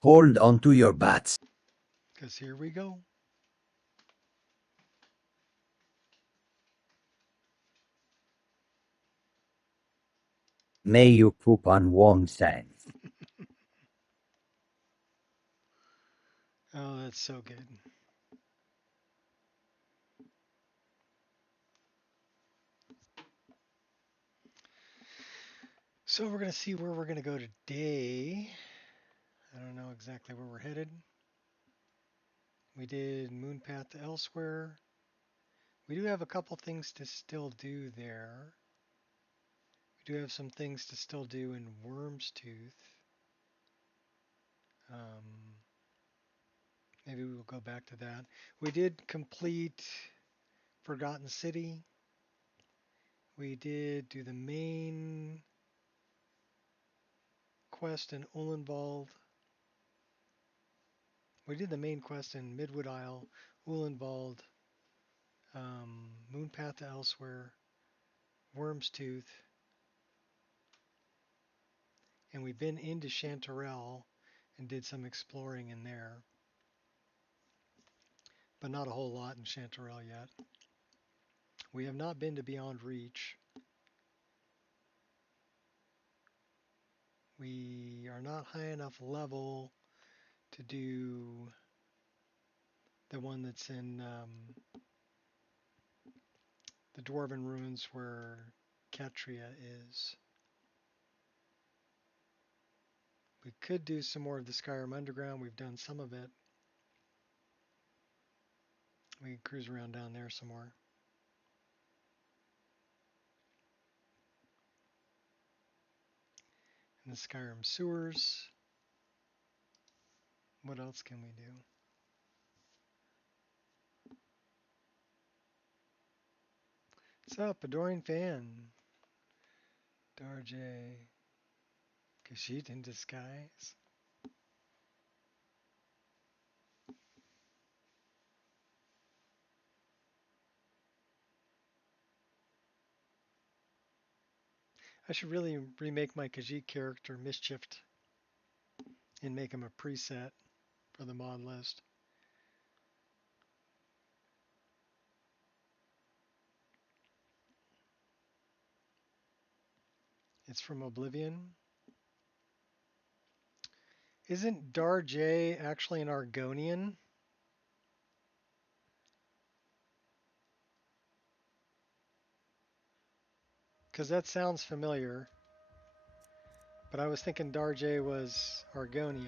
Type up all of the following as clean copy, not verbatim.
Hold on to your bats. Because here we go. May you poop on warm sands. Oh, that's so good. So we're going to see where we're going to go today. I don't know exactly where we're headed. We did Moonpath to Elsewhere. We do have a couple things to still do there. We do have some things to still do in Worm's Tooth. Maybe we will go back to that. We did complete Forgotten City. We did do the main quest in Uhlenwald. We did the main quest in Midwood Isle, Uhlenwald, Moonpath to Elsewhere, Worm's Tooth, and we've been into Chanterelle and did some exploring in there, but not a whole lot in Chanterelle yet. We have not been to Beyond Reach. We are not high enough level to do the one that's in the Dwarven Ruins where Catria is. We could do some more of the Skyrim Underground. We've done some of it. We can cruise around down there some more. In the Skyrim sewers. What else can we do? What's up, Adoring Fan? Darjay. Khajiit in disguise. I should really remake my Khajiit character Mischiefed and make him a preset for the mod list. It's from Oblivion. Isn't Darjay actually an Argonian? Because that sounds familiar. But I was thinking Darjay was Argonian.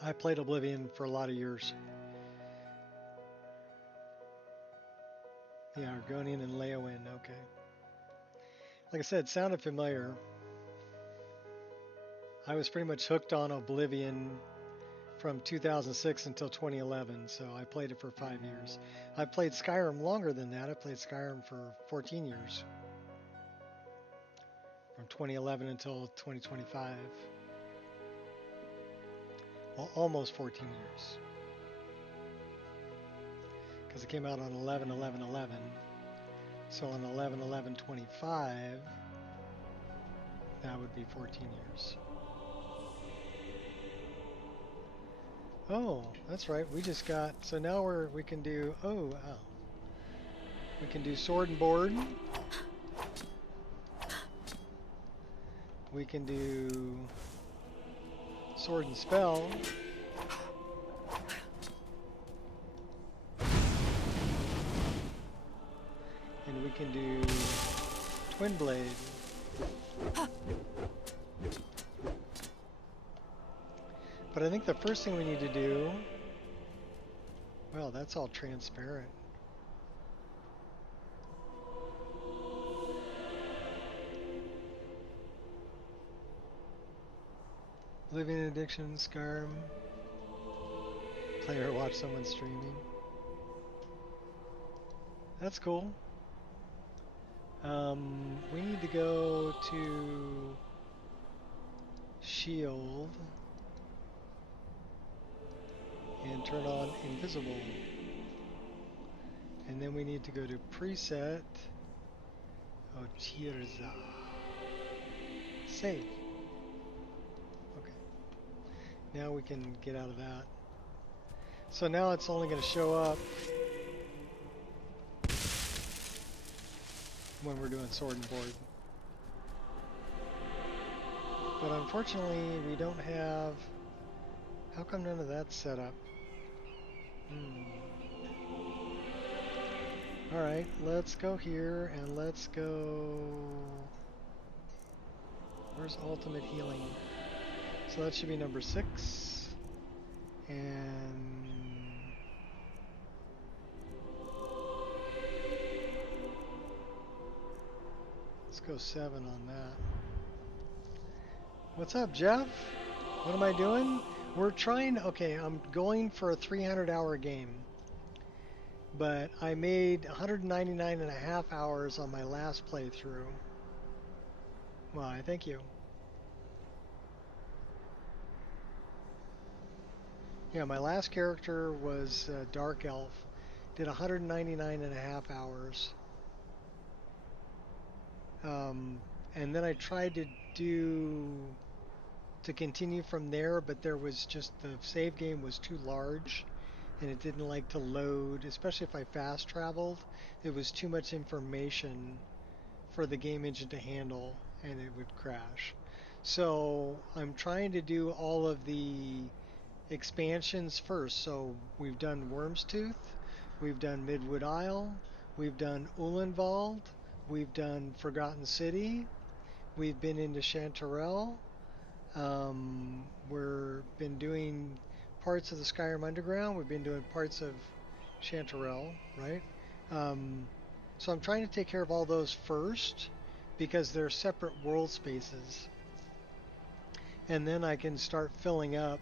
I played Oblivion for a lot of years. Yeah, Argonian and Leowen, okay. Like I said, it sounded familiar. I was pretty much hooked on Oblivion from 2006 until 2011, so I played it for 5 years. I played Skyrim longer than that. I played Skyrim for 14 years, from 2011 until 2025. Well, almost 14 years, because it came out on 11/11/11. So on 11/11/25, that would be 14 years. Oh, that's right. We just got, so now we can do, oh, wow. We can do sword and board. We can do sword and spell. And we can do twin blade. But I think the first thing we need to do, well, that's all transparent. Living addiction, Skyrim. Play or watch someone streaming. That's cool. We need to go to Shield. and turn on invisible. And then we need to go to preset. Ochirza. Save. Okay. Now we can get out of that. So now it's only going to show up when we're doing sword and board. But unfortunately, we don't have... How come none of that's set up? Alright, let's go here and let's go... Where's ultimate healing? So that should be number 6. And... let's go 7 on that. What's up, Jeff? What am I doing? We're trying... Okay, I'm going for a 300-hour game. But I made 199.5 hours on my last playthrough. Why, thank you. Yeah, my last character was Dark Elf. Did 199.5 hours. And then I tried to continue from there, but there was just, the save game was too large and it didn't like to load, especially if I fast traveled. It was too much information for the game engine to handle and it would crash. So I'm trying to do all of the expansions first. So we've done Worm's Tooth, we've done Midwood Isle, we've done Ulenwald, we've done Forgotten City, we've been into Chanterelle, we've been doing parts of the Skyrim Underground, we've been doing parts of Chanterelle, right? So I'm trying to take care of all those first because they're separate world spaces. And then I can start filling up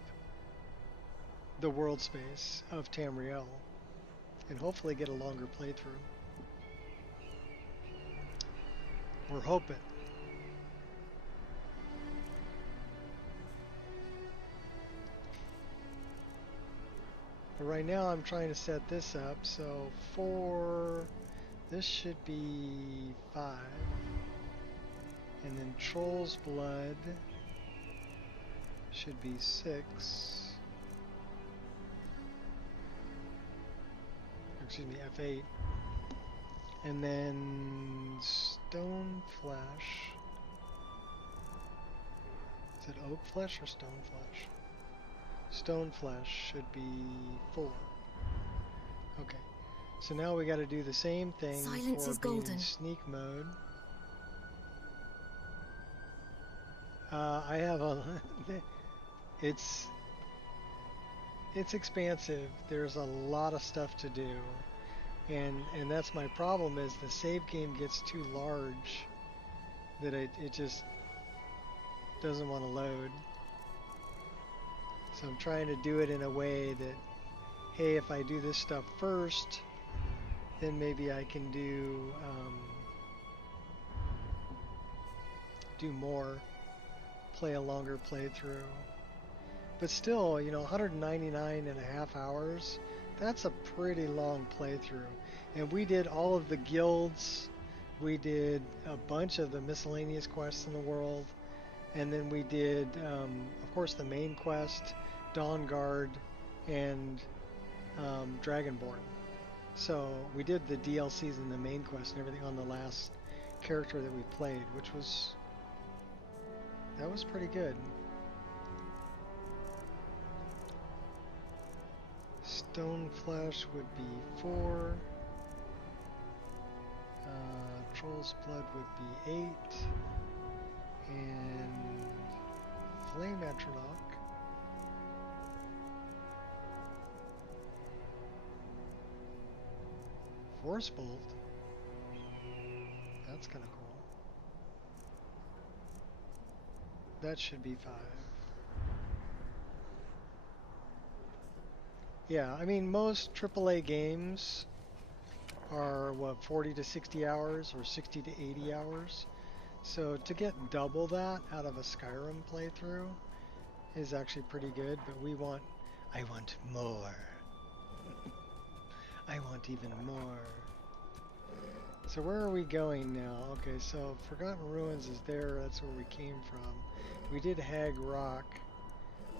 the world space of Tamriel and hopefully get a longer playthrough. We're hoping. But right now I'm trying to set this up, so this should be 5. And then Troll's Blood should be 6. Excuse me, F8. And then Stone Flesh. Is it Oak Flesh or Stone Flesh? Stone Flesh should be 4. Okay. So now we got to do the same thing Silence is golden. In sneak mode. I have a... it's expansive. There's a lot of stuff to do. And that's my problem, is the save game gets too large that it just doesn't want to load. So I'm trying to do it in a way that, hey, if I do this stuff first, then maybe I can do more, play a longer playthrough. But still, 199.5 hours, that's a pretty long playthrough. And we did all of the guilds, we did a bunch of the miscellaneous quests in the world, and then we did, of course, the main quest, Dawnguard, and Dragonborn. So we did the DLCs and the main quest and everything on the last character that we played, which was, that was pretty good. Stone Flesh would be 4. Troll's Blood would be 8. And Flame Atronach Force Bolt. That's kind of cool. That should be 5. Yeah, I mean, most AAA games are, 40 to 60 hours or 60 to 80 hours. So to get double that out of a Skyrim playthrough is actually pretty good, but I want more. I want even more. So where are we going now? Okay, so Forgotten Ruins is there. That's where we came from. We did Hag Rock.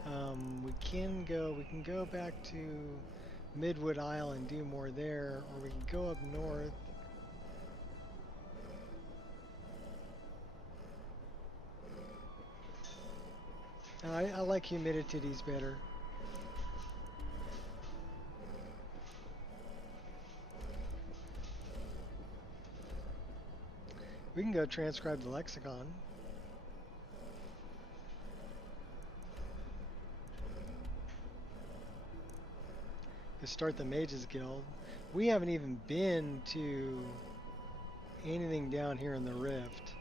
We can go back to Midwood Isle and do more there, or we can go up north. I like Humidities better. We can go transcribe the lexicon. To start the Mages Guild. We haven't even been to anything down here in the Rift.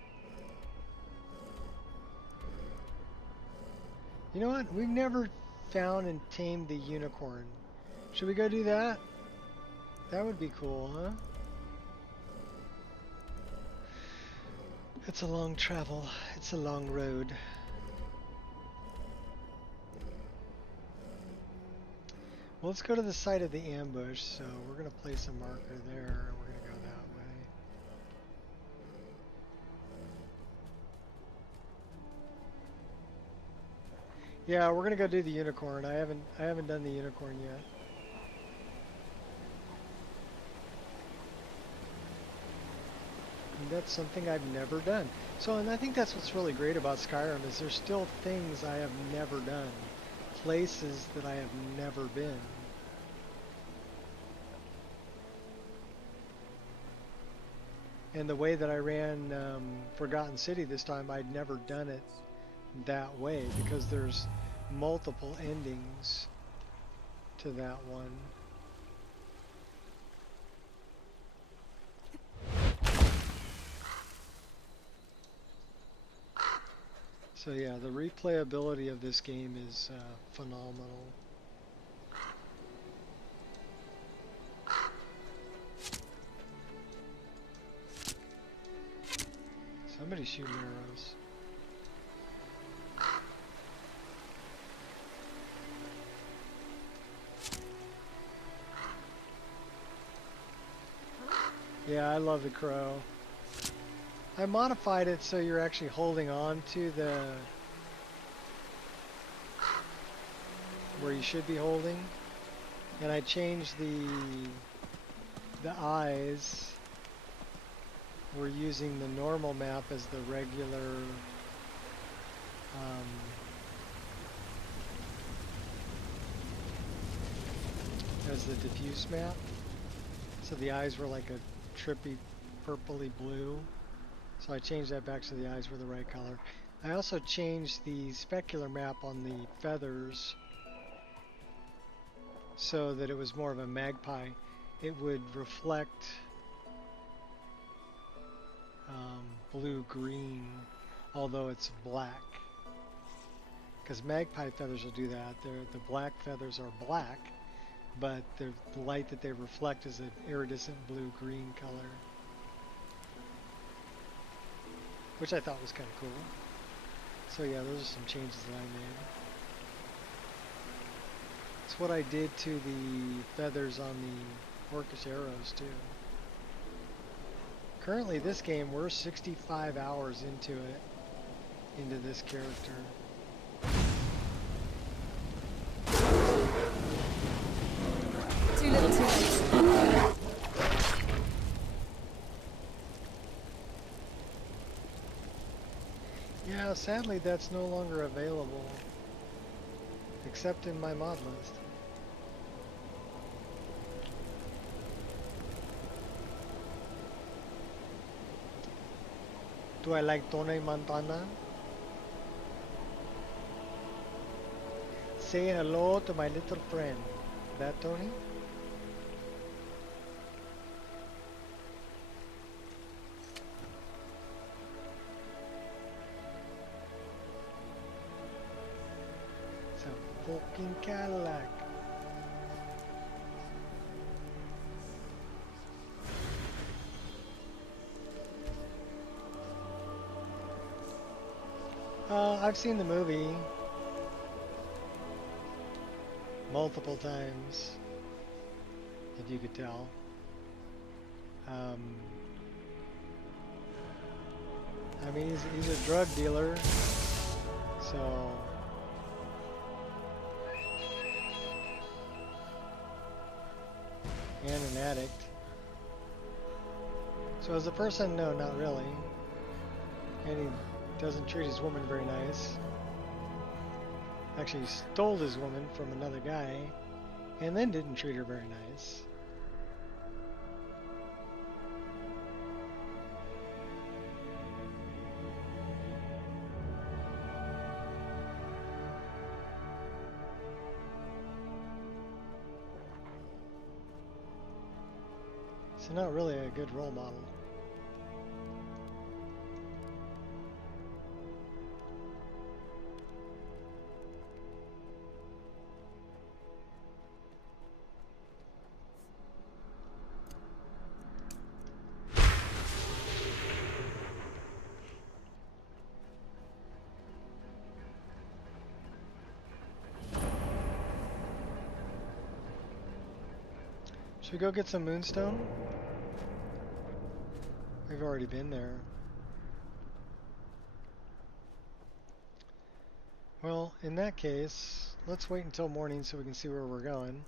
You know what? We've never found and tamed the unicorn. Should we go do that? That would be cool, huh? It's a long travel. It's a long road. Well, let's go to the site of the ambush. So we're going to place a marker there, and we're going to go that way. Yeah, we're going to go do the unicorn. I haven't done the unicorn yet. And that's something I've never done. So, and I think that's what's really great about Skyrim is there's still things I have never done. Places that I have never been. And the way that I ran Forgotten City this time, I'd never done it that way because there's multiple endings to that one. So yeah, the replayability of this game is phenomenal. Somebody's shooting arrows. Yeah, I love the crow. I modified it so you're actually holding on to the where you should be holding, and I changed the eyes. We're using the normal map as the regular as the diffuse map. So the eyes were like a trippy purpley blue. So I changed that back so the eyes were the right color. I also changed the specular map on the feathers so that it was more of a magpie. It would reflect blue-green, although it's black. Because magpie feathers will do that. The black feathers are black, but the light that they reflect is an iridescent blue-green color. Which I thought was kind of cool. So yeah, those are some changes that I made. It's what I did to the feathers on the orcish arrows too. Currently this game, we're 65 hours into it, into this character. Too little, too late. Yeah, sadly that's no longer available, except in my mod list. Do I like Tony Montana? Say hello to my little friend. That Tony? It's a fucking Cadillac. I've seen the movie. multiple times, if you could tell. I mean, he's a drug dealer, so and an addict. So as a person, no, not really. And he doesn't treat his woman very nice. Actually, he stole his woman from another guy, and then didn't treat her very nice. So not really a good role model. Should we go get some moonstone? We've already been there. Well, in that case, let's wait until morning so we can see where we're going.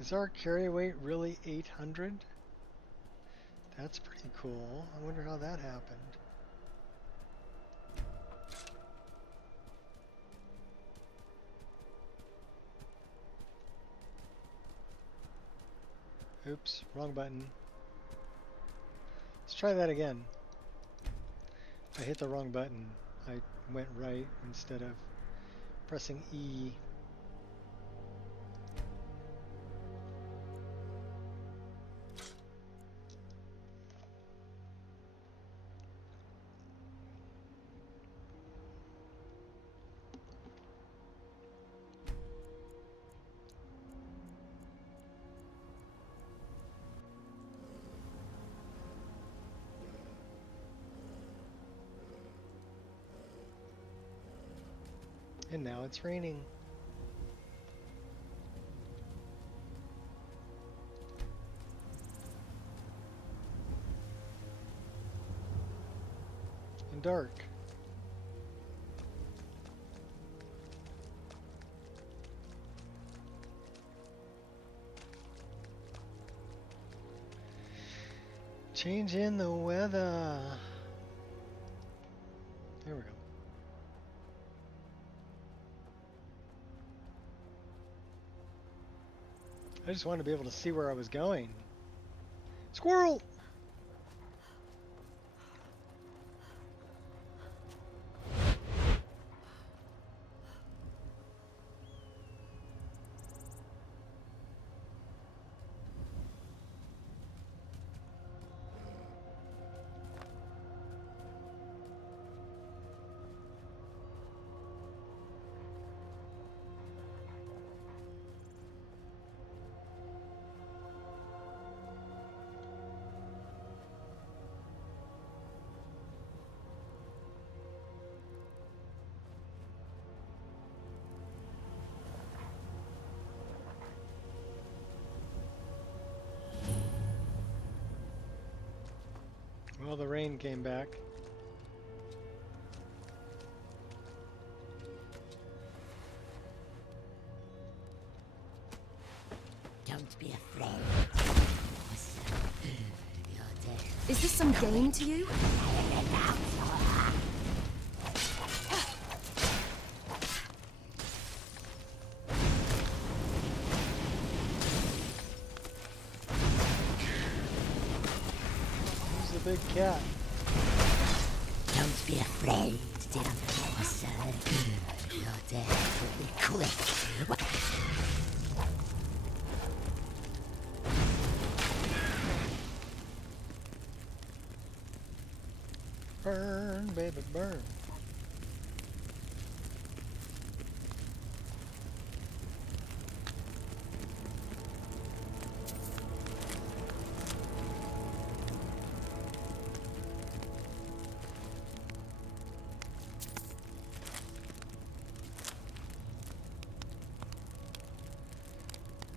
Is our carry weight really 800? That's pretty cool. I wonder how that happened. Oops, wrong button. Let's try that again. I hit the wrong button. I went right instead of pressing E. And now it's raining. And dark. Change in the weather. There we go. I just wanted to be able to see where I was going. Squirrel! Well, the rain came back. Don't be afraid. Is this some game to you? Who's the big cat? Don't be afraid, dear officer. Your death will be quick. Burn, baby, burn.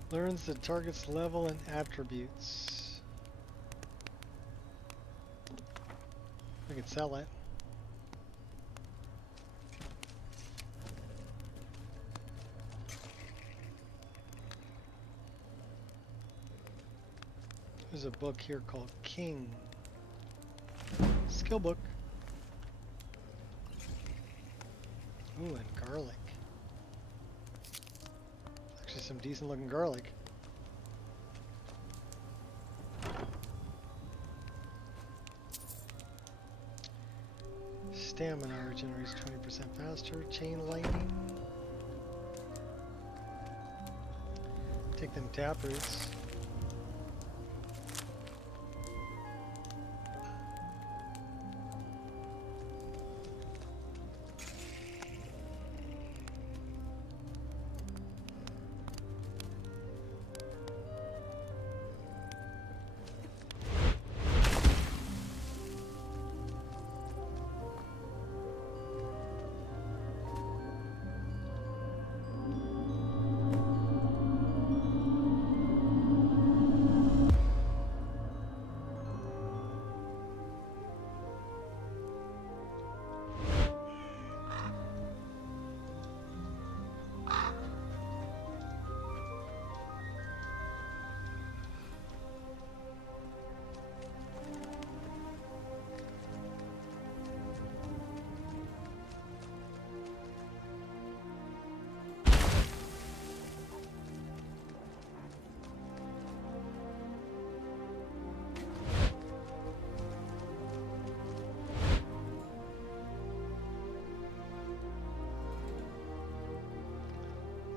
Learns the target's level and attributes. We could sell it. There's a book here called King. Skill book. Ooh, and garlic. Actually some decent looking garlic. Stamina regenerates 20% faster. Chain lightning. Take them taproots.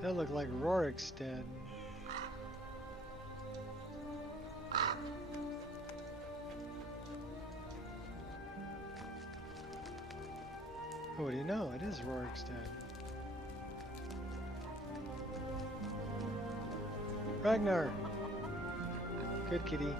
That looked like Rorikstead. Oh, what do you know? It is Rorikstead. Ragnar! Good kitty.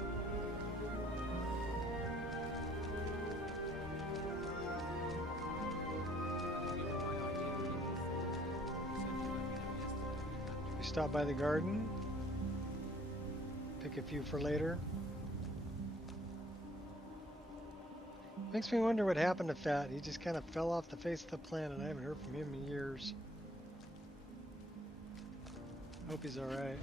Stop by the garden, pick a few for later. Makes me wonder what happened to Fat. He just kind of fell off the face of the planet. I haven't heard from him in years. Hope he's alright.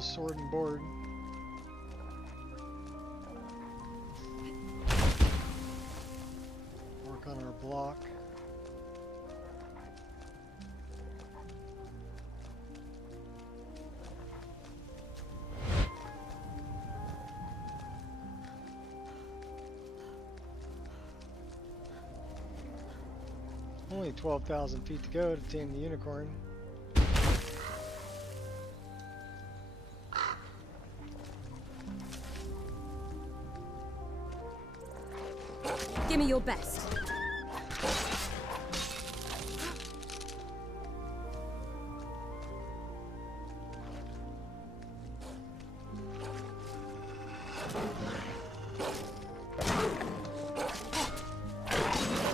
Sword and board. Work on our block. Only 12,000 feet to go to tame the unicorn. Give me your best.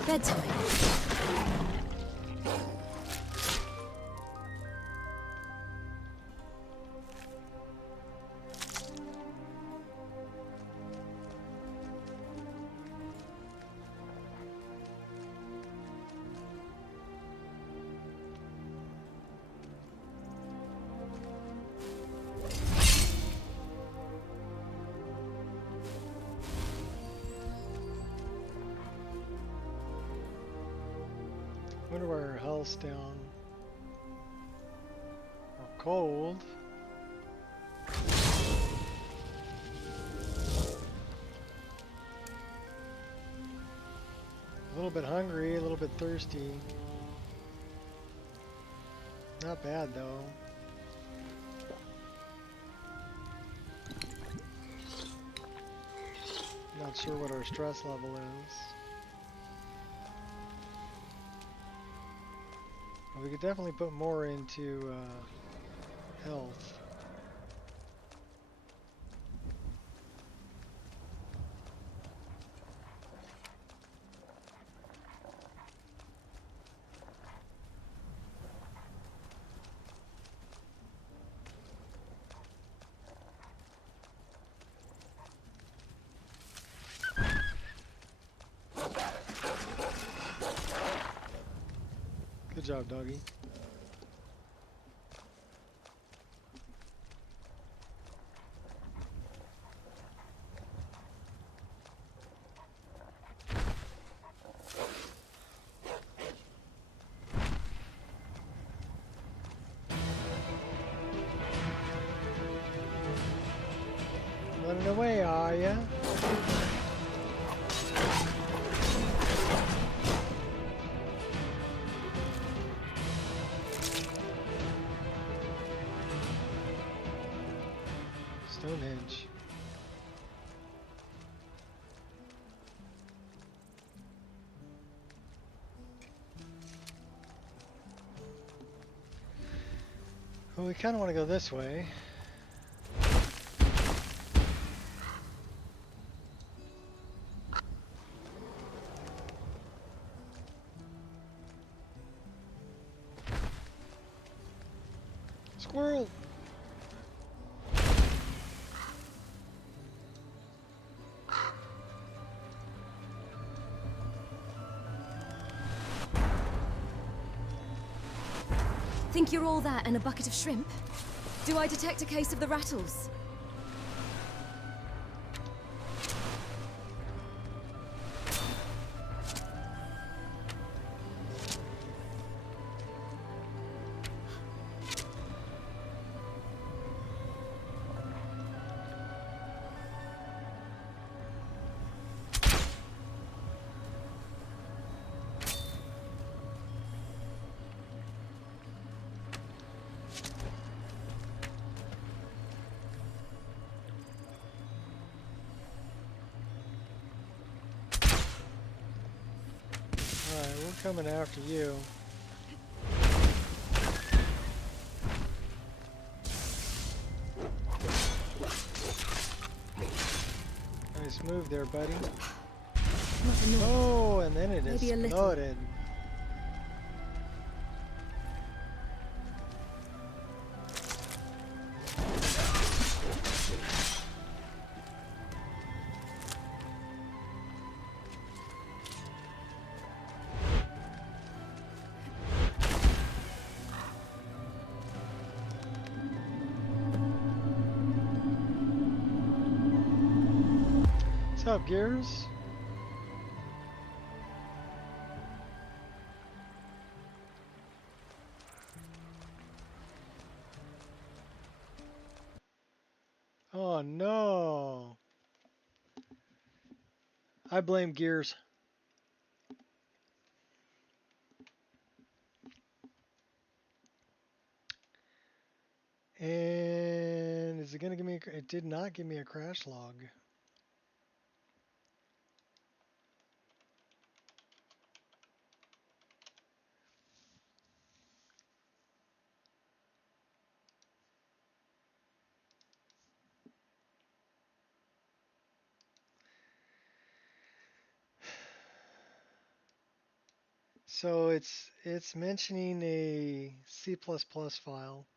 Bedtime. wonder why our health's down. We're cold. A little bit hungry, a little bit thirsty. Not bad though. Not sure what our stress level is. But we could definitely put more into health. Good job, doggy. Running away, are ya? Stonehenge. Well, we kind of want to go this way. Squirrel! Think you're all that and a bucket of shrimp? Do I detect a case of the rattles? Alright, we're coming after you. Nice move there, buddy. Not enough. Oh, and then it Maybe a little. exploded. What's up, Gears? Oh no! I blame Gears. And is it gonna give me it did not give me a crash log. So it's mentioning a C++ file.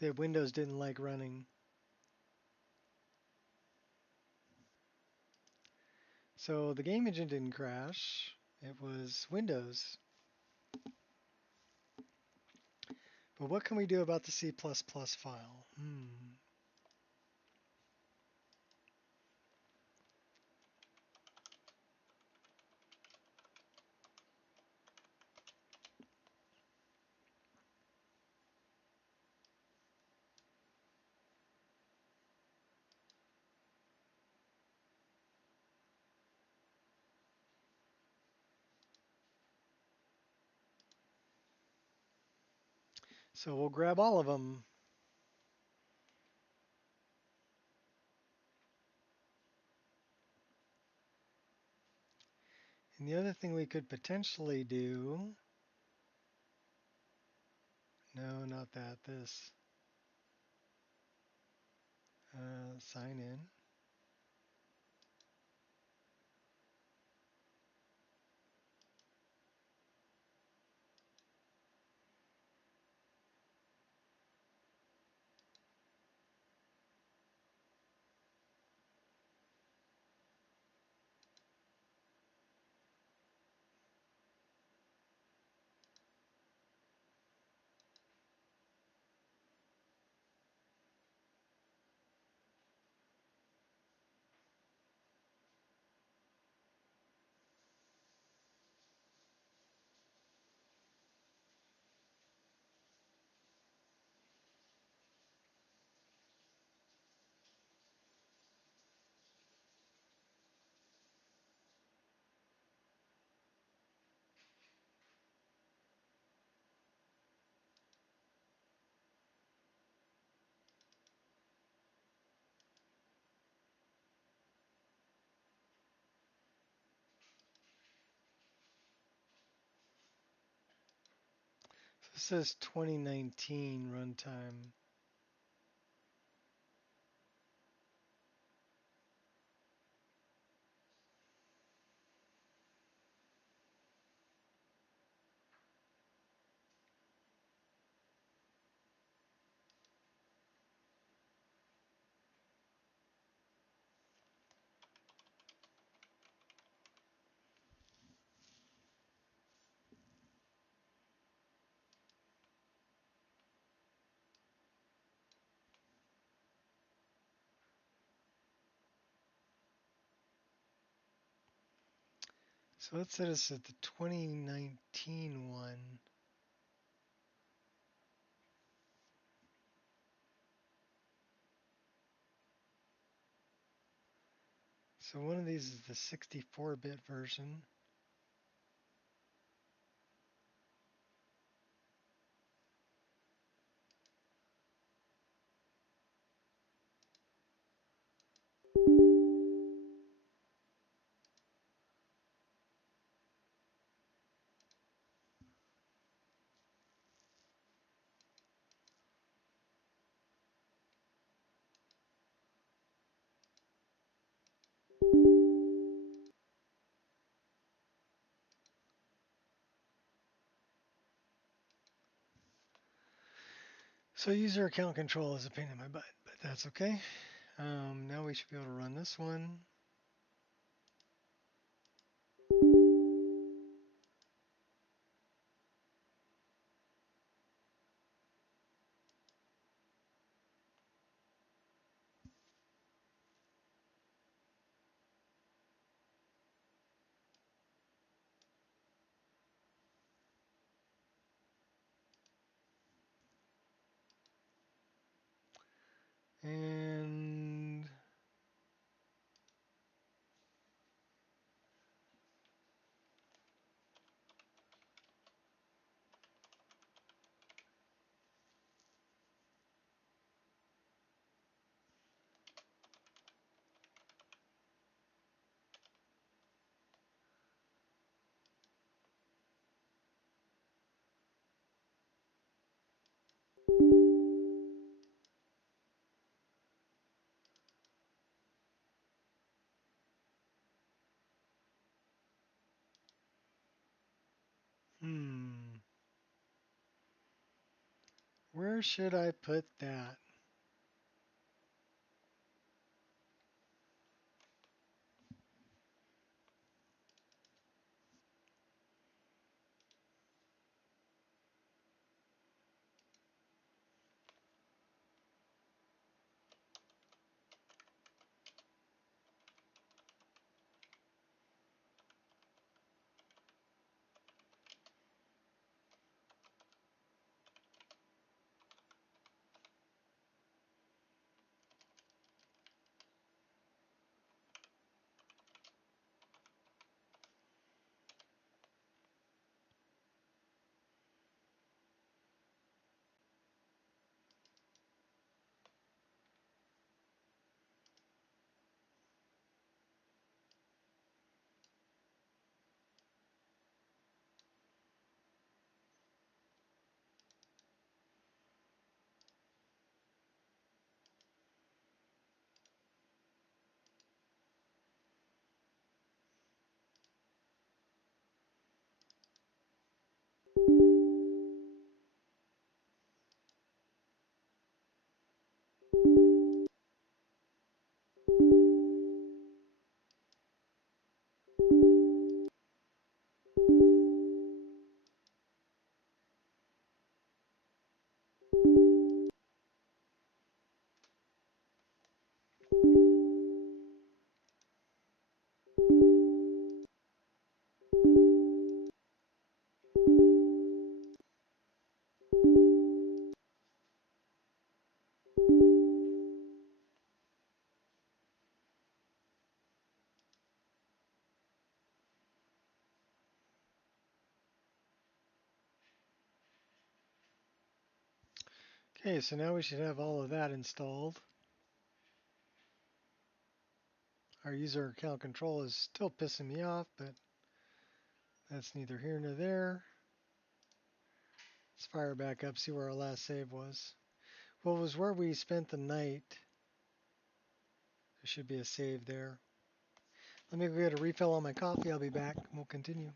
That Windows didn't like running. So the game engine didn't crash. It was Windows. But what can we do about the C++ file? So we'll grab all of them. And the other thing we could potentially do, no, not that, this, sign in. So this says 2019 runtime. So let's set us at the 2019 one. So one of these is the 64-bit version. So user account control is a pain in my butt, but that's okay. Now we should be able to run this one. And where should I put that? Okay, so now we should have all of that installed. Our user account control is still pissing me off, but that's neither here nor there. Let's fire back up, see where our last save was. Well, it was where we spent the night. There should be a save there. Let me go get a refill on my coffee. I'll be back. We'll continue.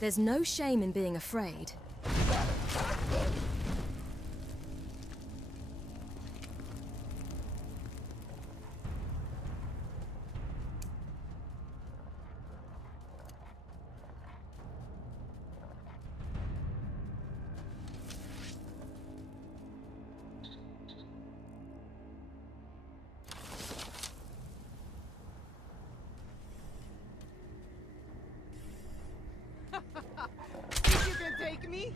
There's no shame in being afraid. Think you can take me?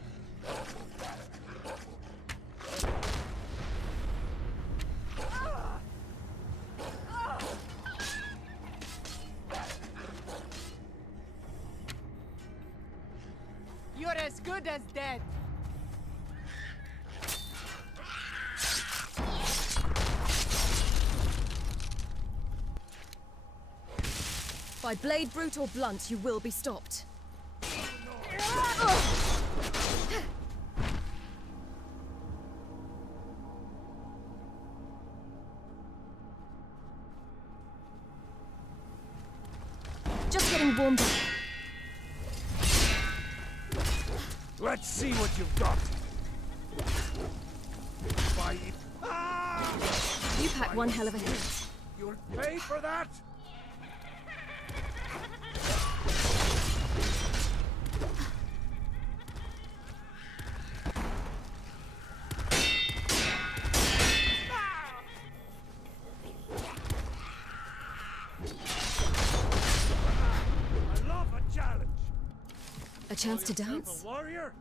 You're as good as dead. By blade, brute, or blunt, you will be stopped. Just getting warmed up. Let's see what you've got. Why, You pack one hell of a hit. you'll pay for that? I love a challenge. A chance to Yourself dance? A warrior?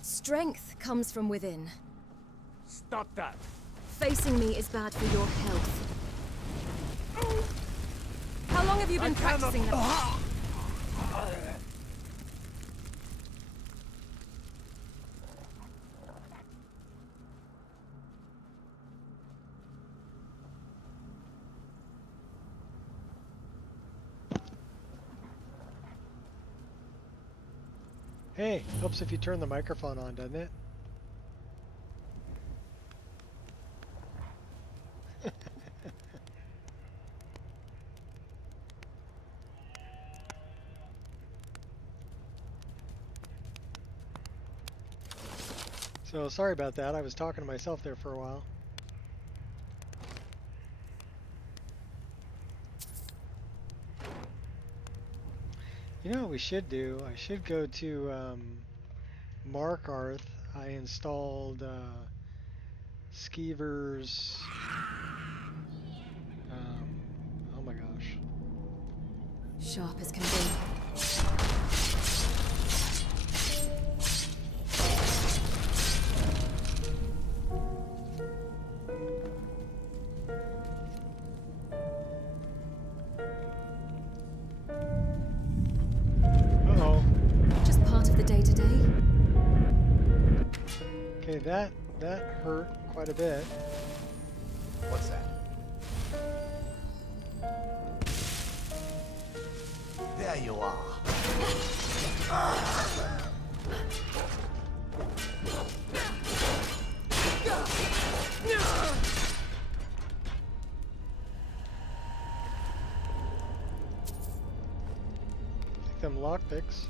Strength comes from within. Stop that. Facing me is bad for your health. How long have you been practicing that? Hey, helps if you turn the microphone on, doesn't it? So sorry about that. I was talking to myself there for a while. You know what we should do? I should go to Markarth. I installed Skeever's. Oh my gosh. Sharp as can be. Uh-oh. Just part of the day-to-day. Okay, that hurt quite a bit. What's that? There you are. Take them lockpicks.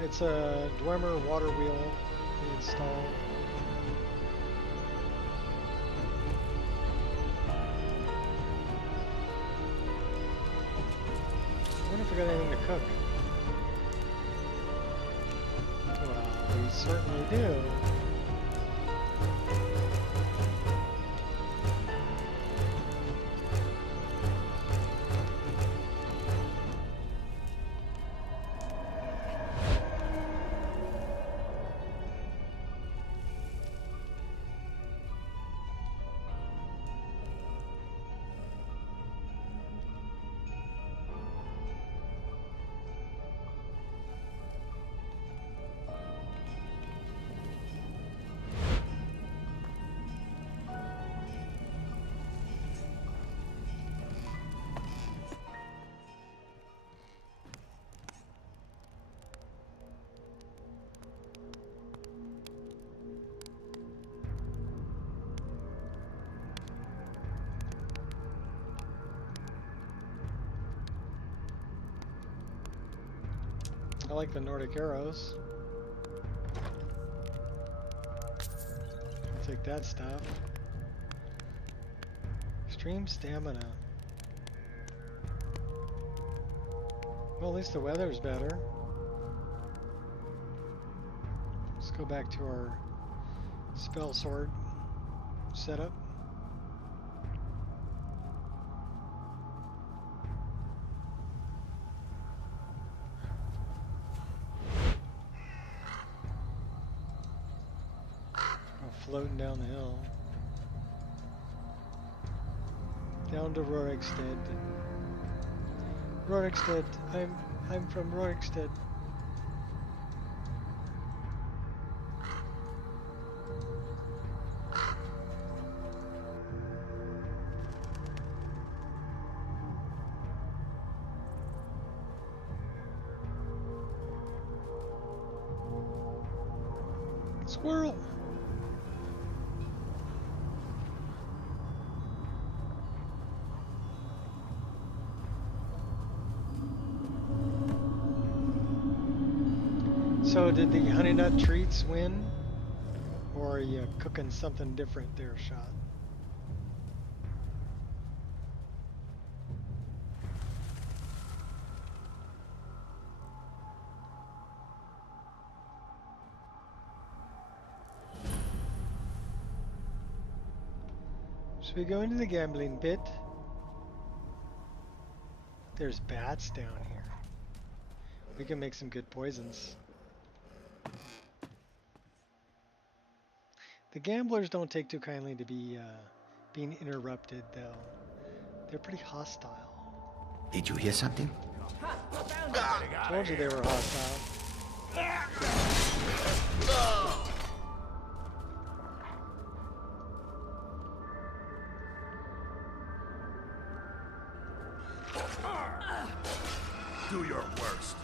It's a Dwemer water wheel we installed. I wonder if we got anything to cook. Well, we certainly do. like the Nordic arrows. I'll take that stuff. Extreme stamina. Well, at least the weather's better. Let's go back to our spell sword setup. Floating down the hill. Down to Rorikstead. Rorikstead, I'm from Rorikstead. Squirrel! So did the honey nut treats win? Or are you cooking something different there, Shot? Should we go into the gambling pit? There's bats down here. We can make some good poisons. The gamblers don't take too kindly to be being interrupted, though. They're pretty hostile. Did you hear something? Told you they were hostile. Do your worst.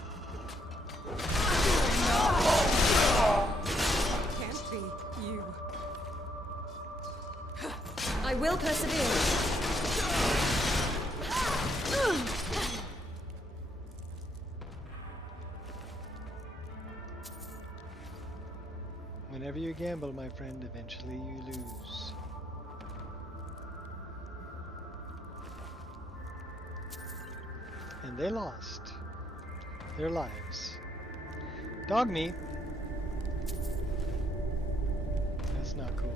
Can't be you. I will persevere. Whenever you gamble, my friend, eventually you lose. And they lost their lives. Dog meat. That's not cool.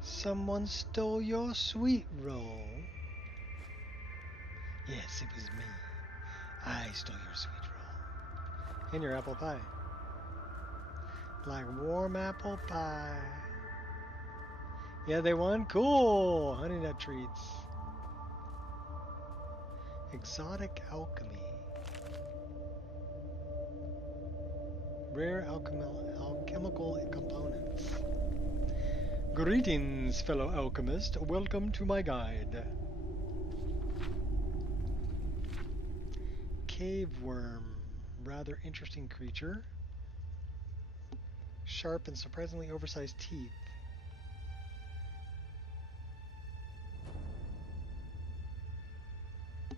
Someone stole your sweet roll. Yes, it was me. I stole your sweet roll. And your apple pie. Like warm apple pie. Yeah, they won? Cool! Honey nut treats. Exotic alchemy. Rare alchemical components. Greetings, fellow alchemist. Welcome to my guide. Cave worm. Rather interesting creature. Sharp and surprisingly oversized teeth.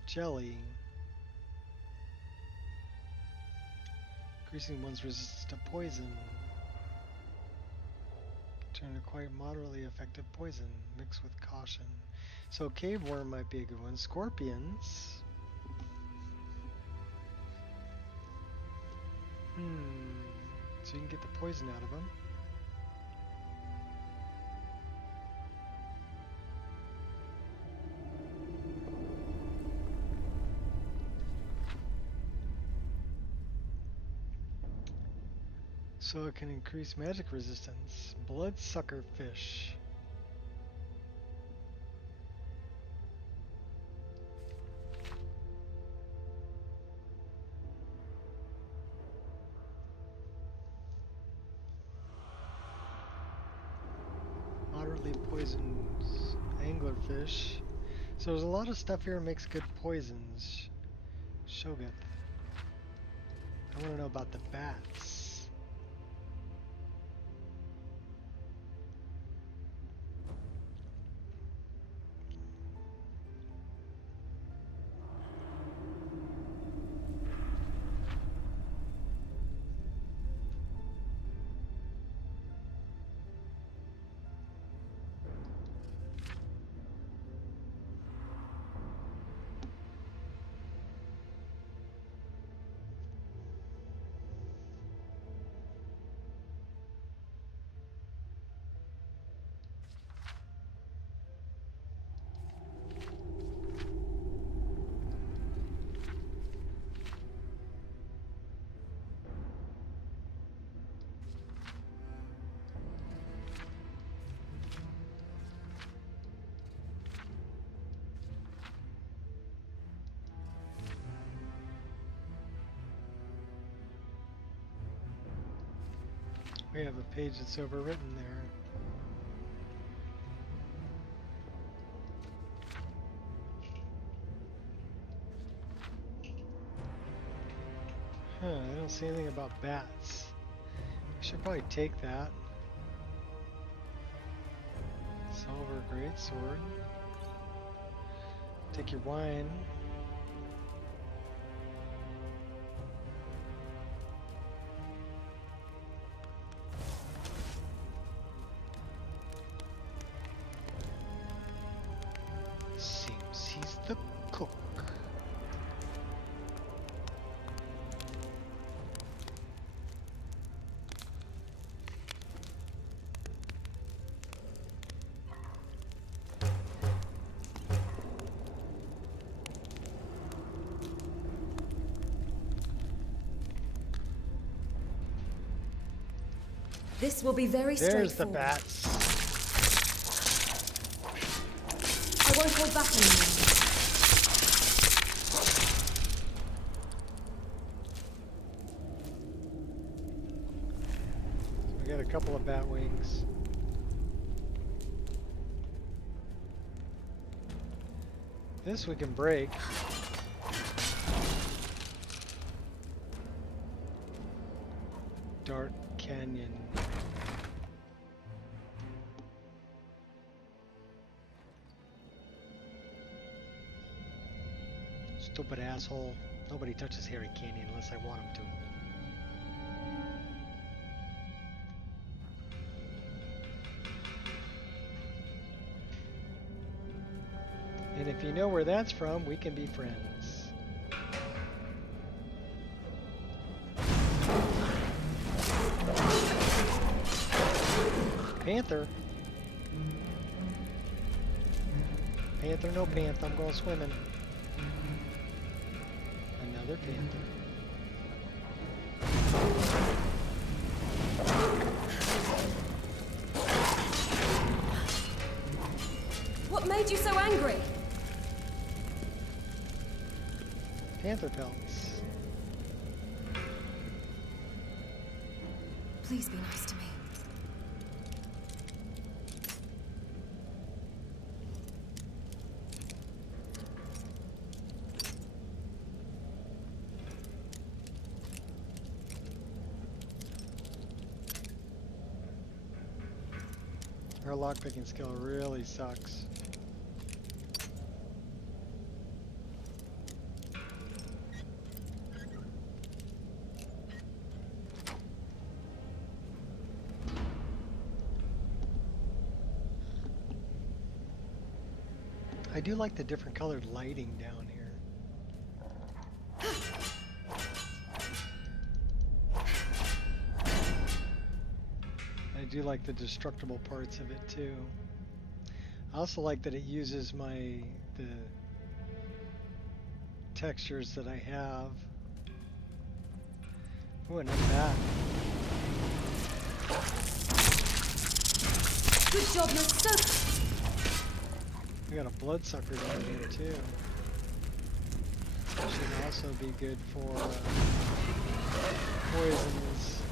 Jelly. Increasing one's resistance to poison. Turn a quite moderately effective poison. Mix with caution. So cave worm might be a good one. Scorpions. So you can get the poison out of them. So it can increase magic resistance. Bloodsucker fish. moderately poisoned anglerfish. So there's a lot of stuff here that makes good poisons. Shogun. I want to know about the bats. We have a page that's overwritten there. I don't see anything about bats. I should probably take that. Silver greatsword. Take your wine. Seems he's the cook. This will be very There's the straightforward. bats. I won't hold back anymore. We got a couple of bat wings. This we can break. Dark Canyon. Stupid asshole. Nobody touches Harry Canyon unless I want him to. And if you know where that's from, we can be friends. Panther. Panther, no panther. I'm going swimming. Another panther. What made you so angry? Panther pelts. Please be nice to me. Her lockpicking skill really sucks. I do like the different colored lighting down here. I do like the destructible parts of it too. I also like that it uses the textures that I have. Ooh, another bat. Good job, you're so... We got a bloodsucker down here too. Should also be good for poisons.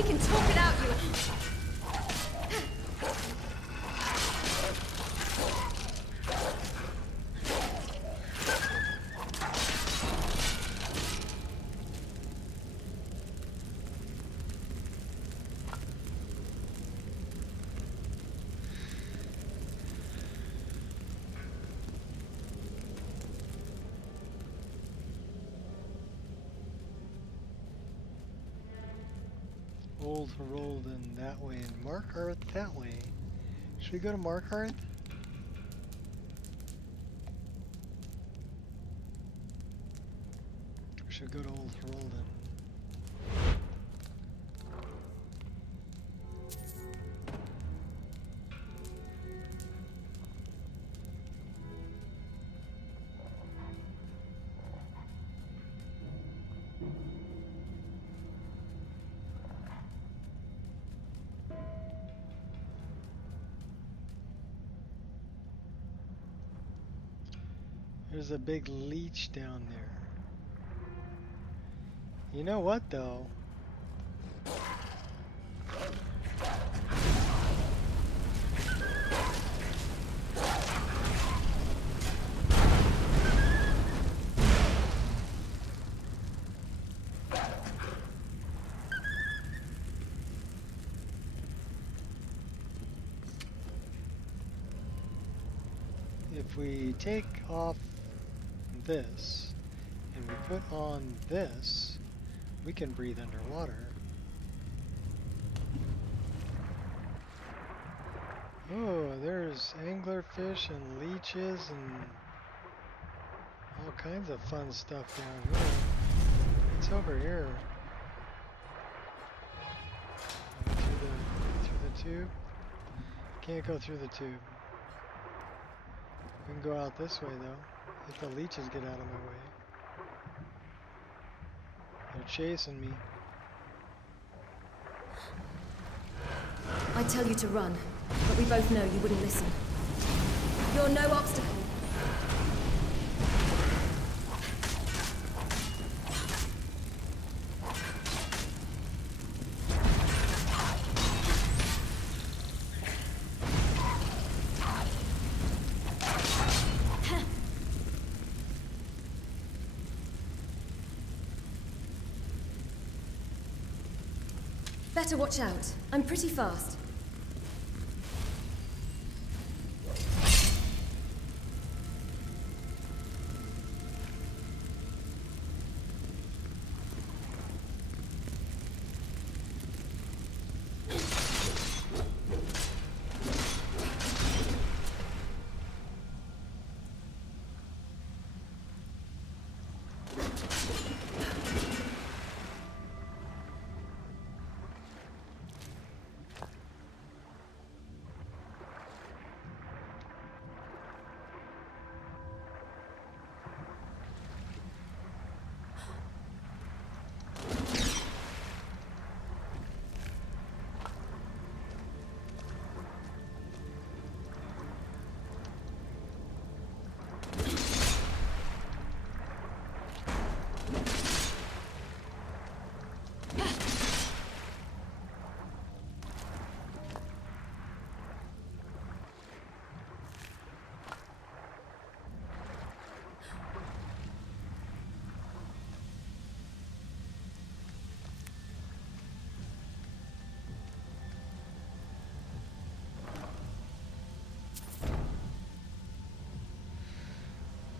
We can talk it out, you. Old Herolden that way and Markarth that way. Should we go to Markarth? Or should we go to Old Herolden? There's a big leech down there. You know what, though? If we take off this and we put on this, we can breathe underwater. Oh, there's anglerfish and leeches and all kinds of fun stuff down here. It's over here. Through the tube. Can't go through the tube. We can go out this way though, if the leeches get out of my way. They're chasing me. I tell you to run, but we both know you wouldn't listen. You're no obstacle. Better watch out. I'm pretty fast.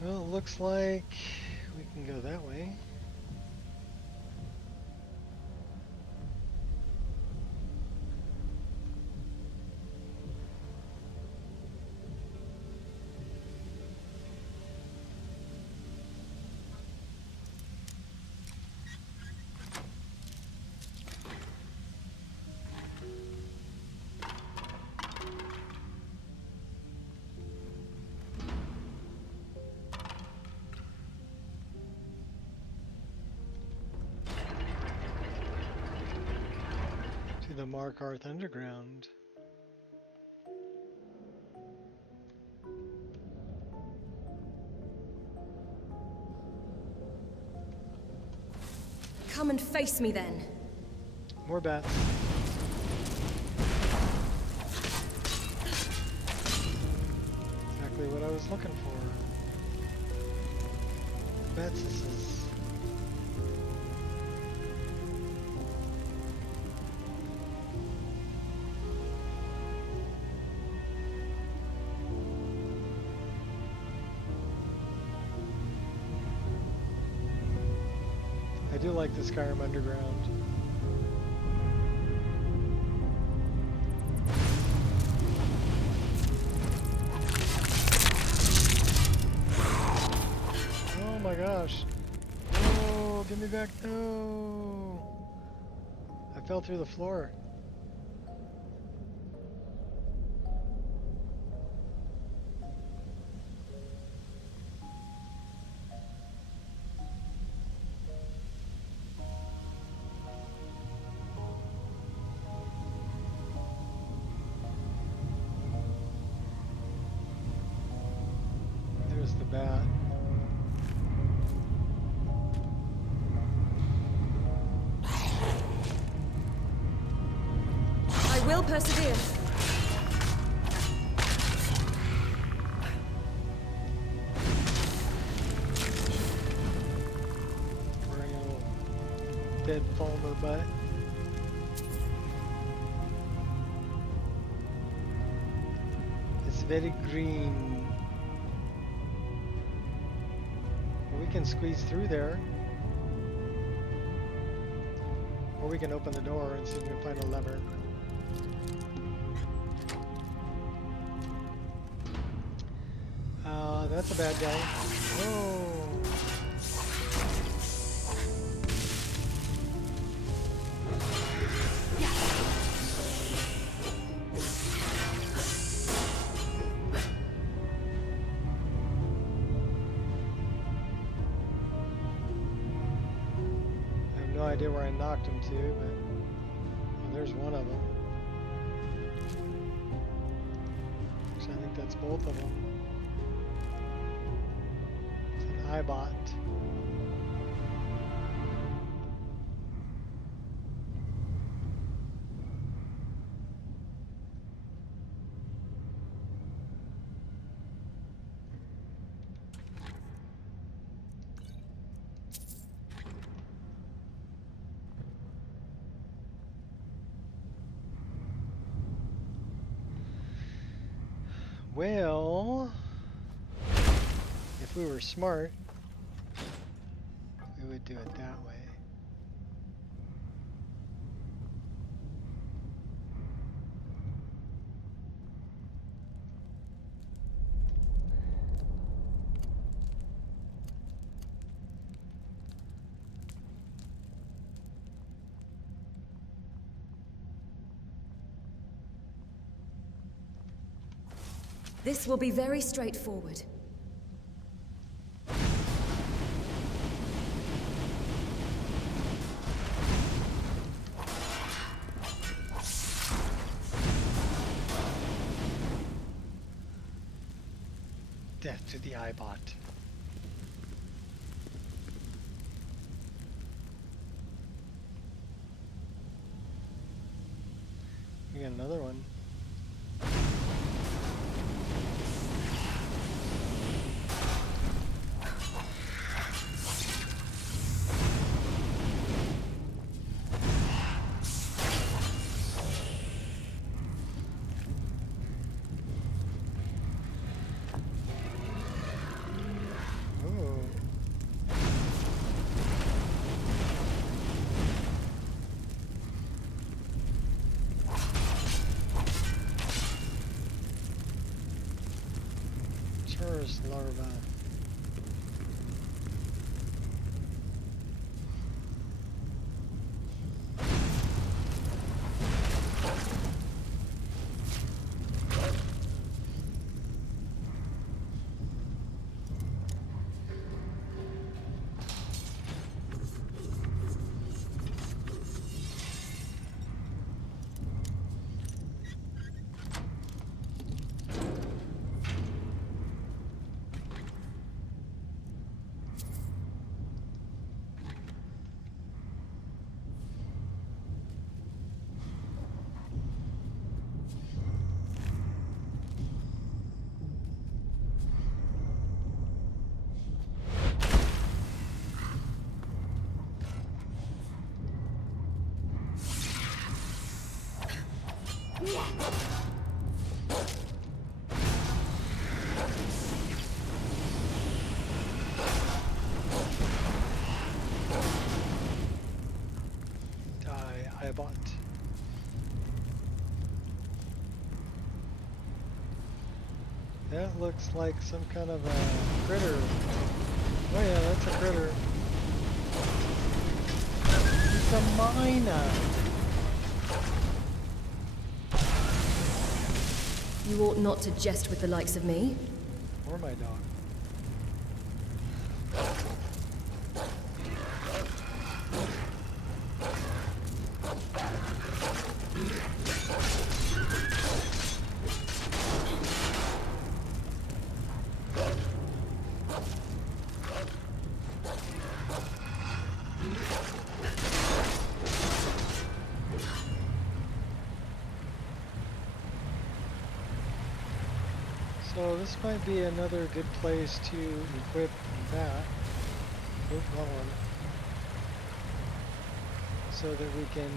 Well, it looks like we can go that way. To the Markarth Underground. Come and face me then. More bats. Exactly what I was looking for. Bats is. I do like the Skyrim Underground. Oh my gosh. No, give me back. No. I fell through the floor. There's the bat. I will persevere. Wearing a little dead Palmer butt. It's very green. We can squeeze through there. Or we can open the door and see if we can find a lever. That's a bad guy. Oh. I have no idea where I knocked him to, but well, there's one of them. Actually, I think that's both of them. iBot. Well, if we were smart, we would do it that way. This will be very straightforward. Death to the iBot. We got another one. Tourist larva. Die, Ibot. That looks like some kind of a critter. Oh yeah, that's a critter. It's a mina. You ought not to jest with the likes of me. Or my dog. So this might be another good place to equip that. Oop, wrong one. So that we can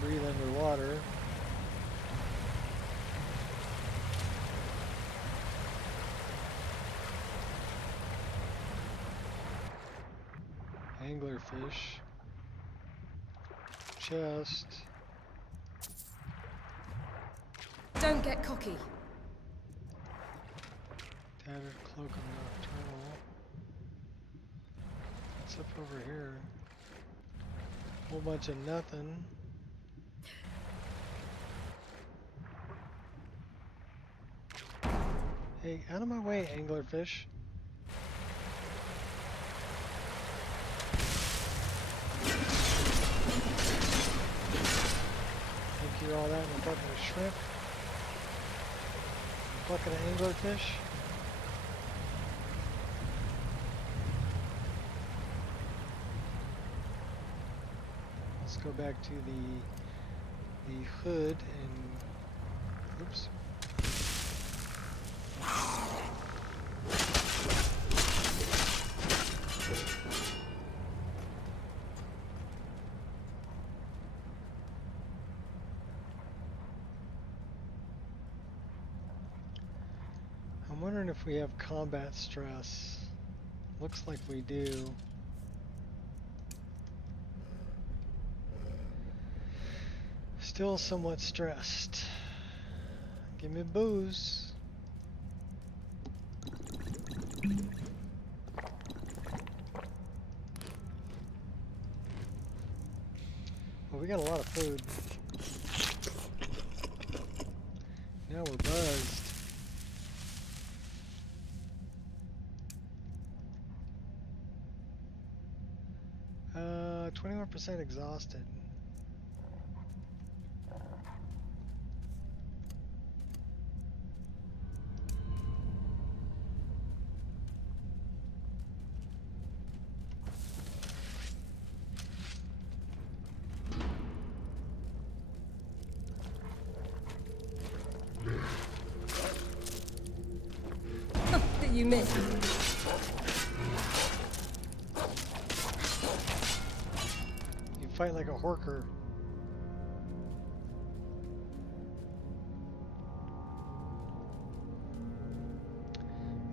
breathe underwater. Anglerfish. Chest. Don't get cocky. Tattered cloak of nocturnal. What's up over here? Whole bunch of nothing. Hey, out of my way, anglerfish. Think you're all that in a bucket of shrimp? Bucket of anglerfish? Let's go back to the hood and oops. I'm wondering if we have combat stress. Looks like we do. Still somewhat stressed. Give me booze. Well, we got a lot of food. Now we're buzzed. 21% exhausted. You missed. You fight like a horker.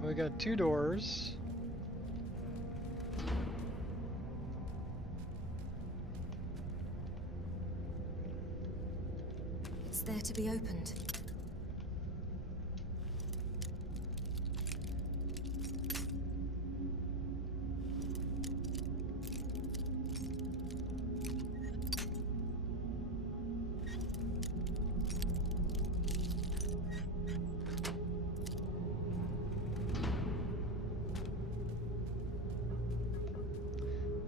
We got 2 doors. It's there to be opened.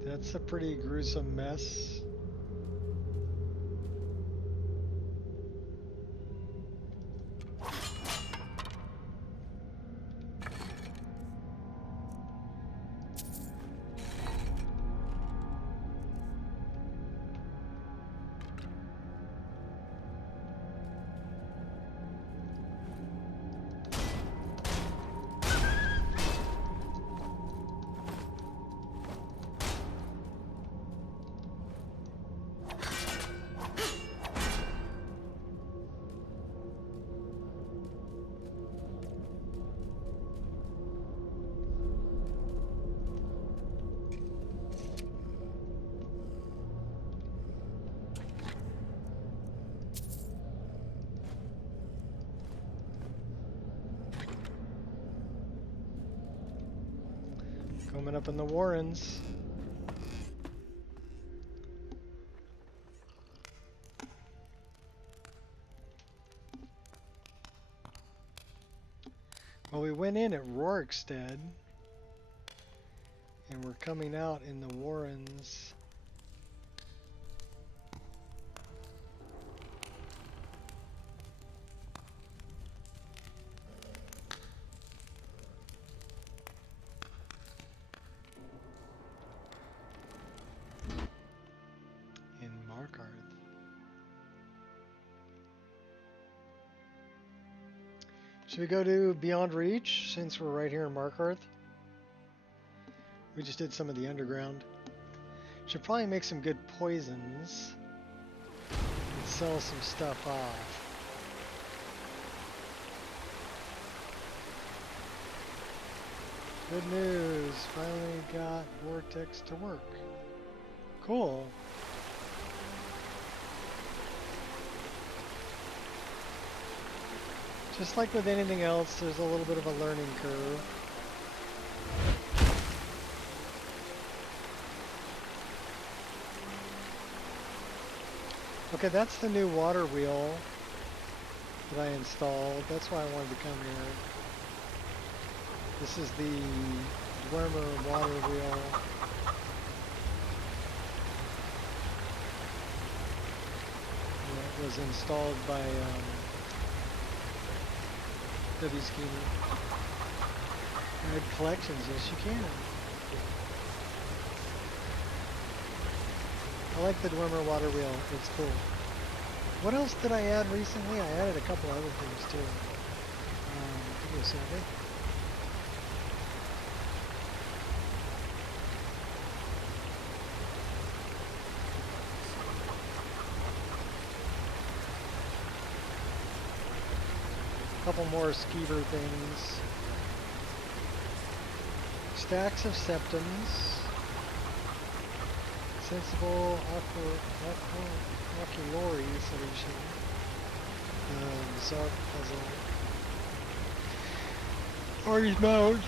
That's a pretty gruesome mess. Coming up in the Warrens. Well, we went in at Rorikstead, and we're coming out in the Warrens. In Markarth. Should we go to Beyond Reach since we're right here in Markarth? We just did some of the underground. Should probably make some good poisons and sell some stuff off. Good news, finally got Vortex to work. Cool. Just like with anything else, there's a little bit of a learning curve. Okay, that's the new water wheel that I installed. That's why I wanted to come here. This is the Dwemer water wheel. That was installed by W-Schemer. Add collections, yes you can. I like the Dwemer water wheel, it's cool. What else did I add recently? I added a couple other things too. Give me a second. Couple more skeever things. Stacks of septums. Sensible Oculori solution. Zark puzzle. Orange mode.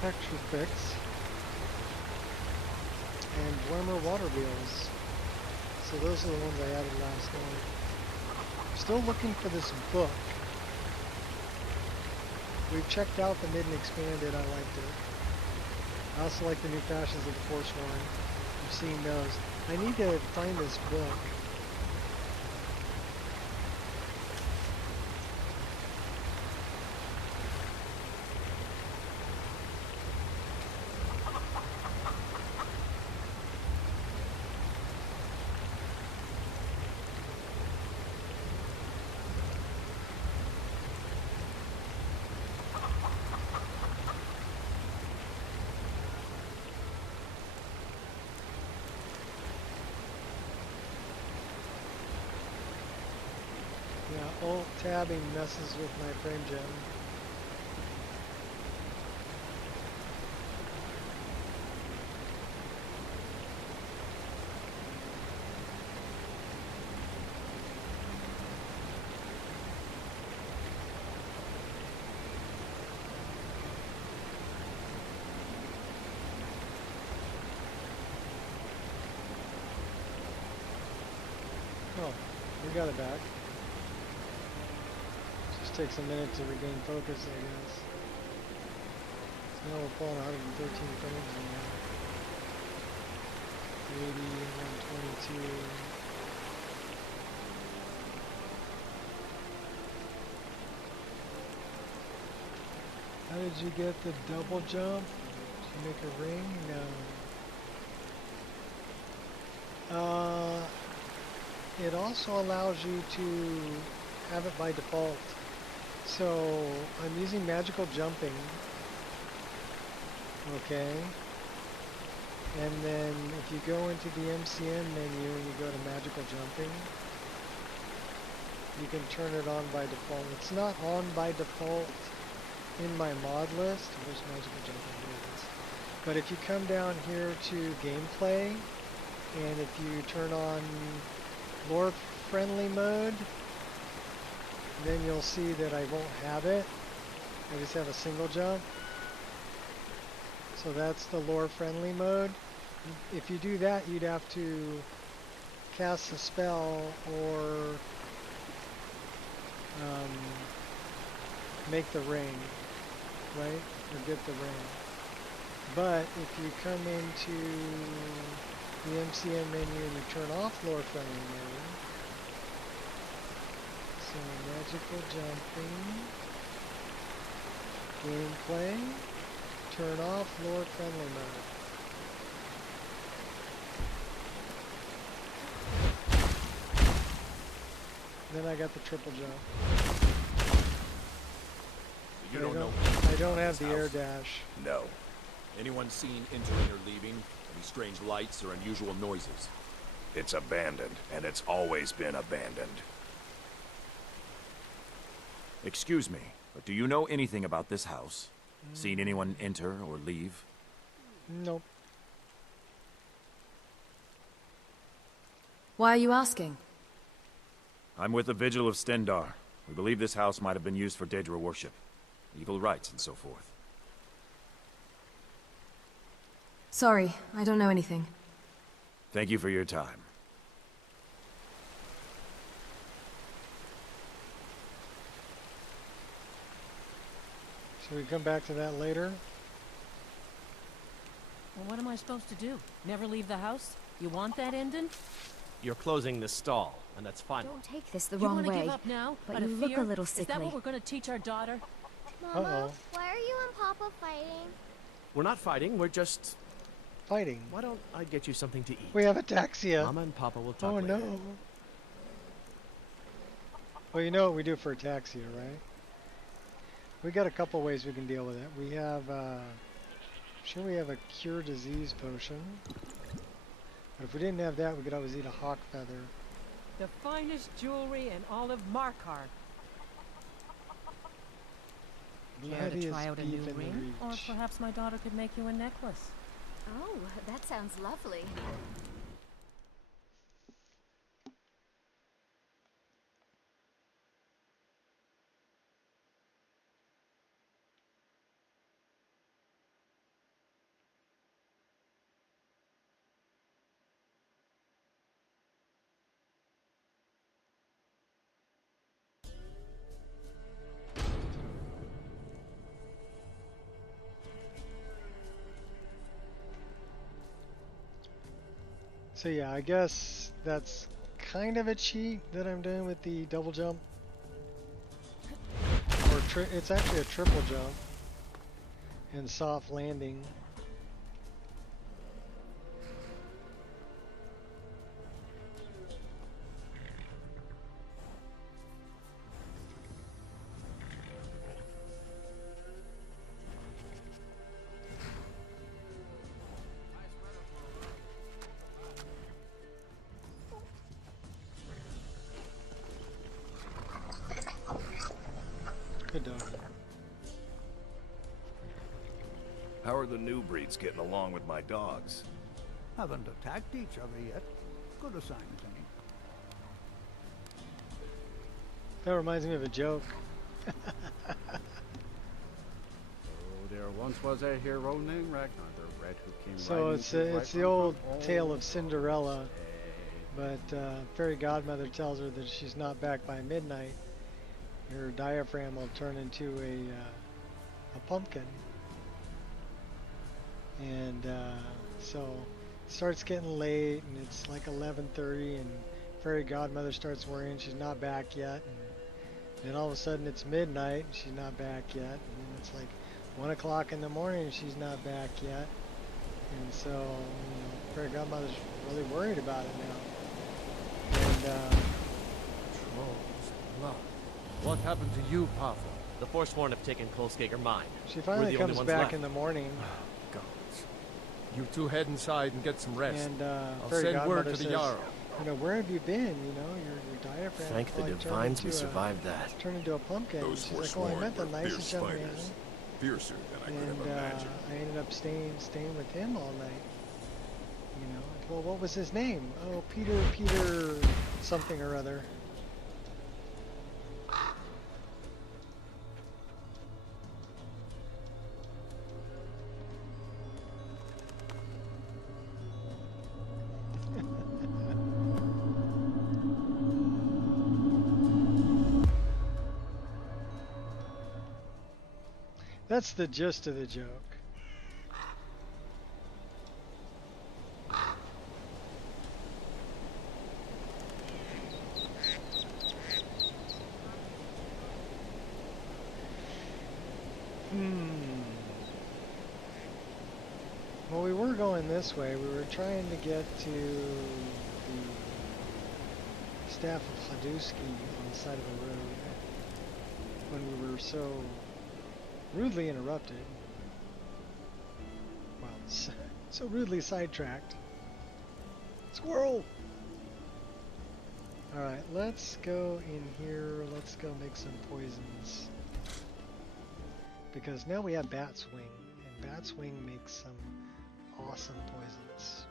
Texture fix. And Dwemer water wheels. So those are the ones I added last night. Still looking for this book. We've checked out the Mid and Expanded. I liked it. I also like the new fashions of the Forsworn. I've seen those. I need to find this book. Alt tabbing messes with my frame gem. Oh, we got it back. Takes a minute to regain focus, I guess. So now we're pulling 113 frames in now. 80 and 122. How did you get the double jump? Did you make a ring? No. It also allows you to have it by default. So I'm using magical jumping, okay, and then if you go into the MCN menu and you go to magical jumping, you can turn it on by default. It's not on by default in my mod list. Where's magical jumping? Here it is. But if you come down here to gameplay, and if you turn on lore friendly mode, then you'll see that I won't have it. I just have a single jump. So that's the lore-friendly mode. If you do that, you'd have to cast a spell or make the ring, right? Or get the ring. But if you come into the MCN menu and you turn off lore-friendly mode, so magical jumping, gameplay, turn off lore-friendly mode. Then I got the triple jump. You don't know. I don't have the air House? dash. No. Anyone seen entering or leaving? Any strange lights or unusual noises? It's abandoned, and it's always been abandoned. Excuse me, but do you know anything about this house? Seen anyone enter or leave? Nope. Why are you asking? I'm with the Vigil of Stendar. We believe this house might have been used for Daedra worship, evil rites, and so forth. Sorry, I don't know anything. Thank you for your time. Should we come back to that later? Well, what am I supposed to do? Never leave the house? You want that ending? You're closing the stall, and that's fine. Don't take this the You wrong want to way. give up now? but out you of look fear? a little Is that sickly. what we're going to teach our daughter? Mama, Uh-oh. why are you and Papa fighting? We're not fighting, we're just... Fighting. Why don't I get you something to eat? We have ataxia. Mama and Papa will talk Oh later. no. Well, you know what we do for ataxia, right? We got a couple ways we can deal with it. We have, sure we have a cure disease potion. But if we didn't have that, we could always eat a hawk feather. The finest jewelry in all of Markarth. Care to Gladius try out a beef new in the ring? Or reach. perhaps my daughter could make you a necklace. Oh, that sounds lovely. So yeah, I guess that's kind of a cheat that I'm doing with the double jump. Or it's actually a triple jump and soft landing. Good dog. How are the new breeds getting along with my dogs? Haven't attacked each other yet. Good a sign to me. That reminds me of a joke. Oh, there once was a hero named Ragnar the Red who came So riding it's to it's right the old from tale all of Cinderella, day. but fairy godmother tells her that if she's not back by midnight, her diaphragm will turn into a pumpkin. And so it starts getting late, and it's like 11:30, and fairy godmother starts worrying she's not back yet. And then all of a sudden it's midnight, and she's not back yet. And then it's like 1 o'clock in the morning, and she's not back yet. And so, you know, fairy godmother's really worried about it now. And Trolls, blood. What happened to you, Papa? The Forsworn have taken Kolskager mine. she finally the only comes ones back left. in the morning, Gods. You two head inside and get some rest. and I'll fairy send godmother word to the says, Jarl. you know, where have you been? You know, your diaphragm Thank the probably turned divines we into survived that. turned into a pumpkin. Those She's like, well, I Forsworn met the were nicest fierce young man, fighters. Fiercer than I could and have imagined. I ended up staying with him all night. You know, well, what was his name? Oh, Peter something or other. That's the gist of the joke. Well, we were going this way. We were trying to get to the staff of Hadusky on the side of the road when we were so rudely interrupted. Well, so rudely sidetracked. Squirrel! Alright, let's go in here. Let's go make some poisons. Because now we have Bat's Wing, and Bat's Wing makes some awesome poisons.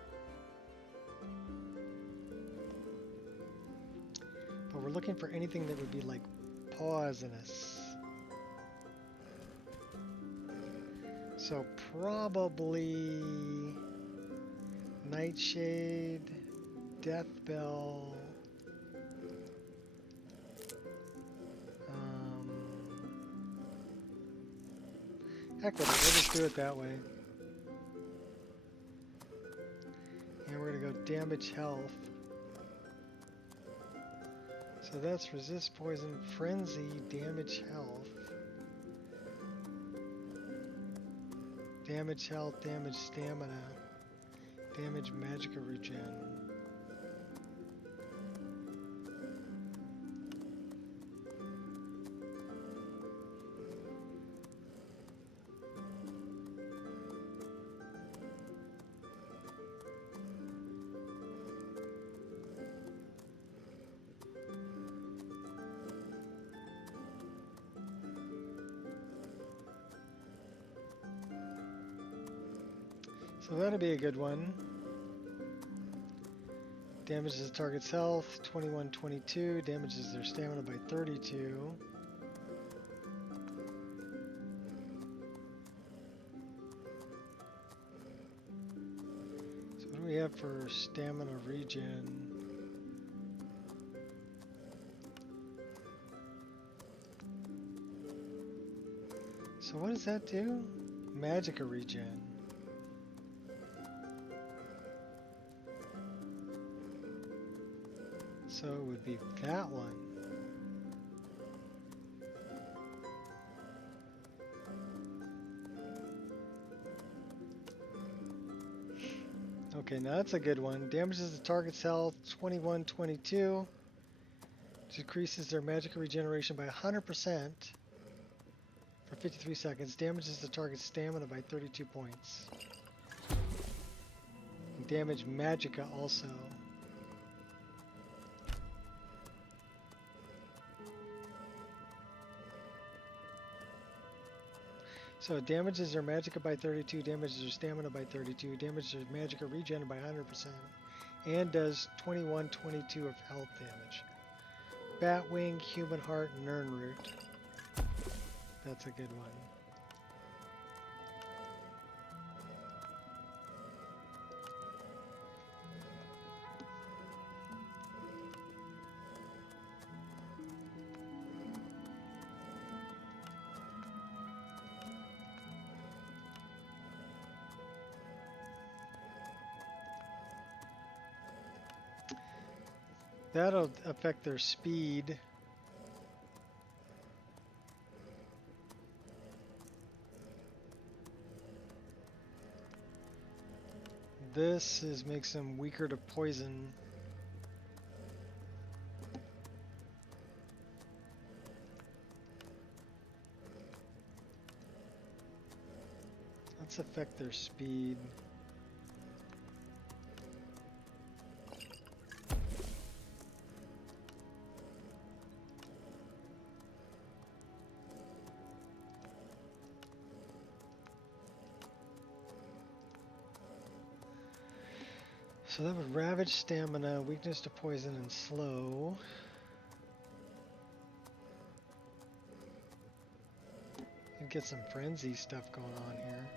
But we're looking for anything that would be like poisonous. So probably Nightshade, Deathbell, heck with it, we'll just do it that way. And we're gonna go damage health. So that's resist poison, frenzy, damage health. Damage health, damage stamina, damage magicka regen. So that'll be a good one. Damages the target's health, 21, 22. Damages their stamina by 32. So what do we have for stamina regen? So what does that do? Magicka regen. So it would be that one. Okay, now that's a good one. Damages the target's health, 21, 22. Decreases their magicka regeneration by 100% for 53 seconds. Damages the target's stamina by 32 points. And damage magicka also. So it damages their magicka by 32, damages their stamina by 32, damages their magicka regen by 100%, and does 21, 22 of health damage. Batwing, Human Heart, and Nirnroot. That's a good one. That'll affect their speed. This makes them weaker to poison. Let's affect their speed. So that would ravage stamina, weakness to poison, and slow. And get some frenzy stuff going on here.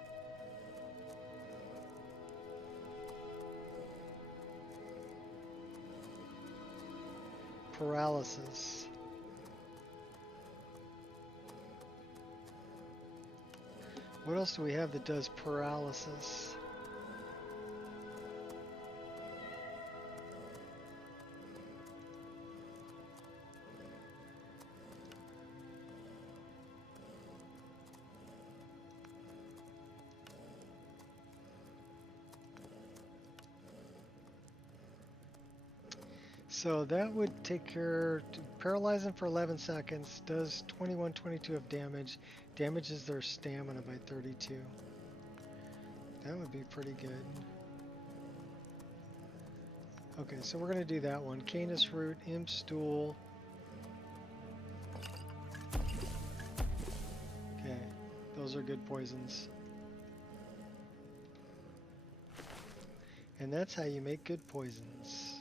Paralysis. What else do we have that does paralysis? So that would take care, paralyze them for 11 seconds, does 21, 22 of damage, damages their stamina by 32. That would be pretty good. Okay, so we're going to do that one. Canis Root, Imp Stool. Okay, those are good poisons. And that's how you make good poisons.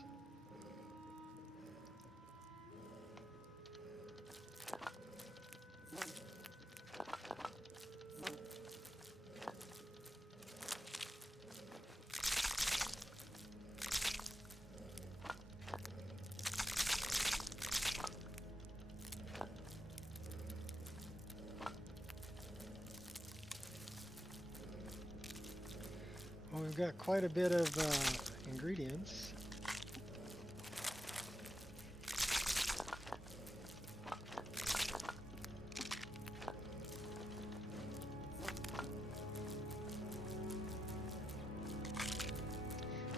Well, we've got quite a bit of ingredients.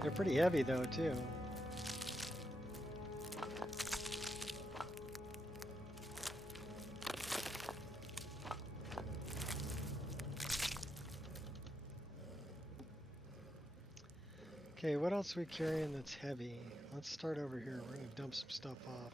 They're pretty heavy though, too. Okay, what else are we carrying that's heavy? Let's start over here. We're going to dump some stuff off.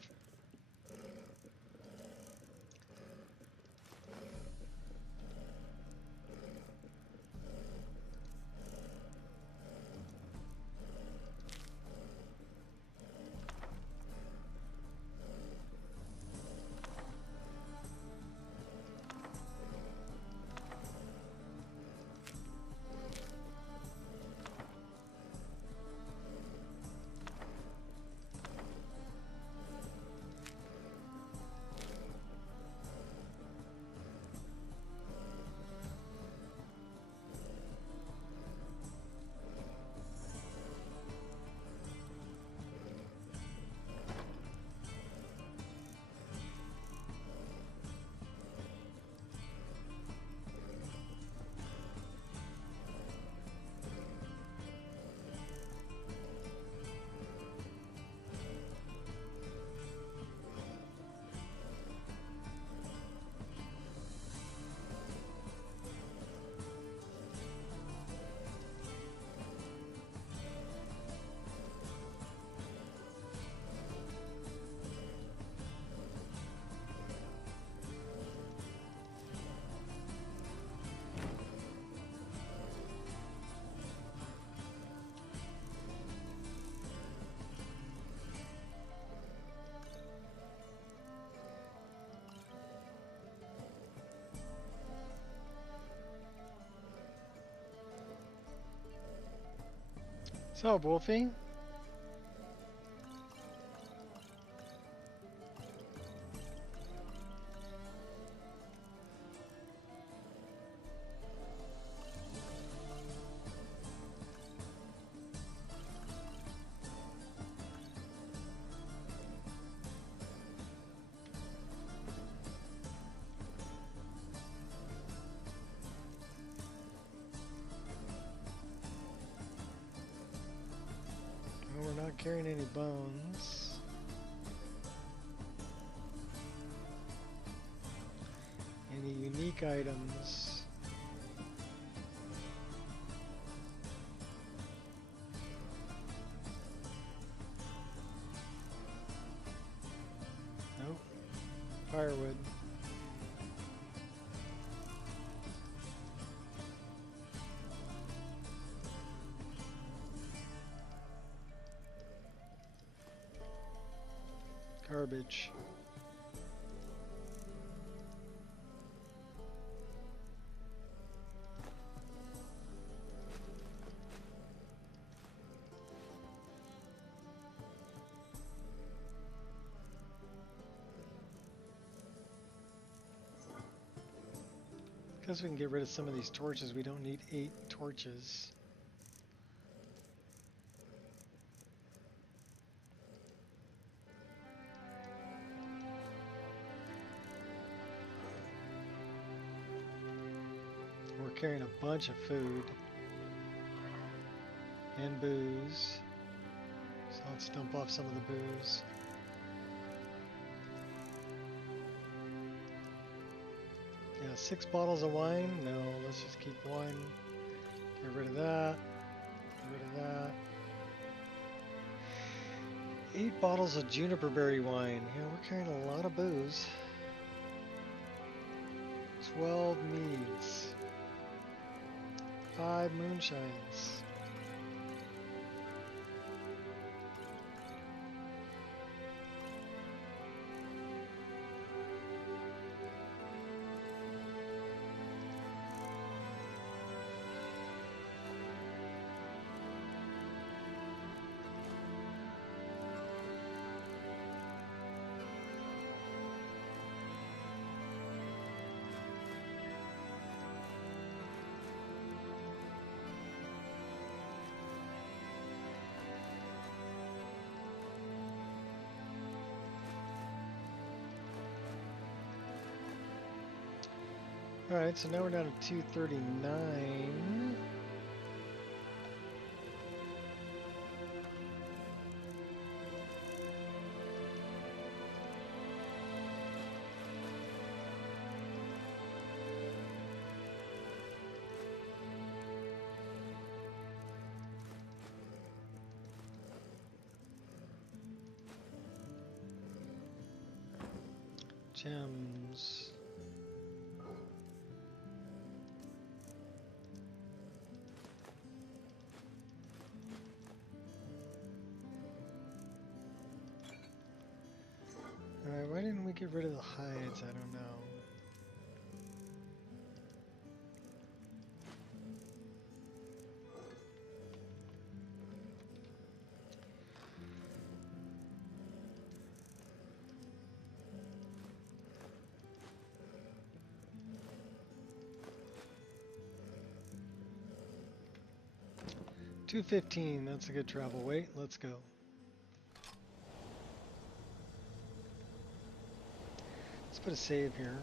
So, Wolfie? Well, we're not carrying any bones. Any unique items? Nope. Firewood. Garbage. Because we can get rid of some of these torches, we don't need 8 torches. We're carrying a bunch of food and booze. So let's dump off some of the booze. Yeah, 6 bottles of wine? No, let's just keep 1. Get rid of that. Get rid of that. 8 bottles of juniper berry wine. Yeah, we're carrying a lot of booze. 12 meads. 5 moonshines. Alright, so now we're down to 239. Gems. Alright, why didn't we get rid of the hides? I don't know. $2.15, that's a good travel weight. Let's go. Let's put a save here.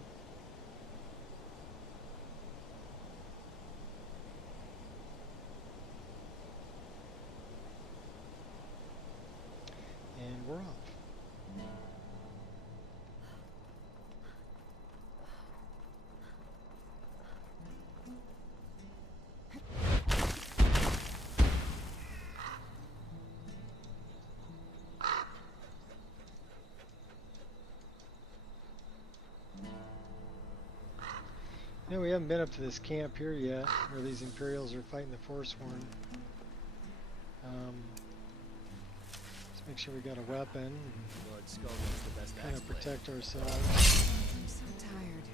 And we're off. No, we haven't been up to this camp here yet, where these Imperials are fighting the Forsworn. Let's make sure we got a weapon, kind of protect ourselves. I'm so tired.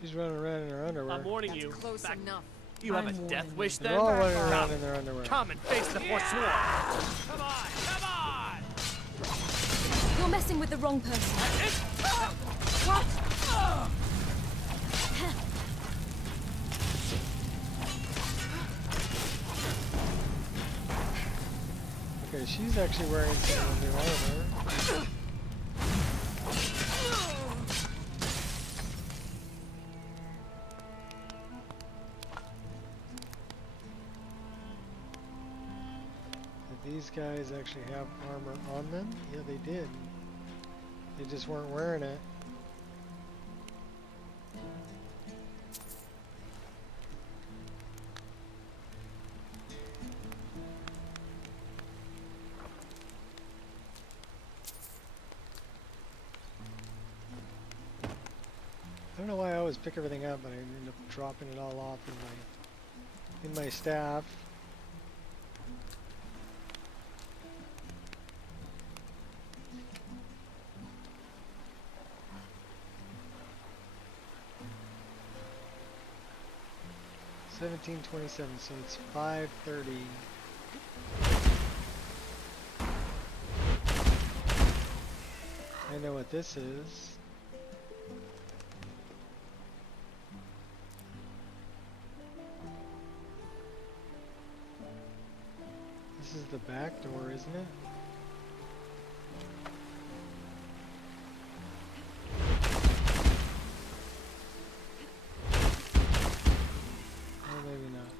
She's running around in her underwear. I'm warning you. Close enough. You have a death wish then? They're all running around in their underwear. Come and face the Forsworn. Come on, come on! You're messing with the wrong person. What? Okay, she's actually wearing some new armor. Did these guys actually have armor on them? Yeah, they did. They just weren't wearing it. I don't know why I always pick everything up, but I end up dropping it all off in my staff. $17.27, so it's 5:30. I know what this is. This is the back door, isn't it? Or maybe not.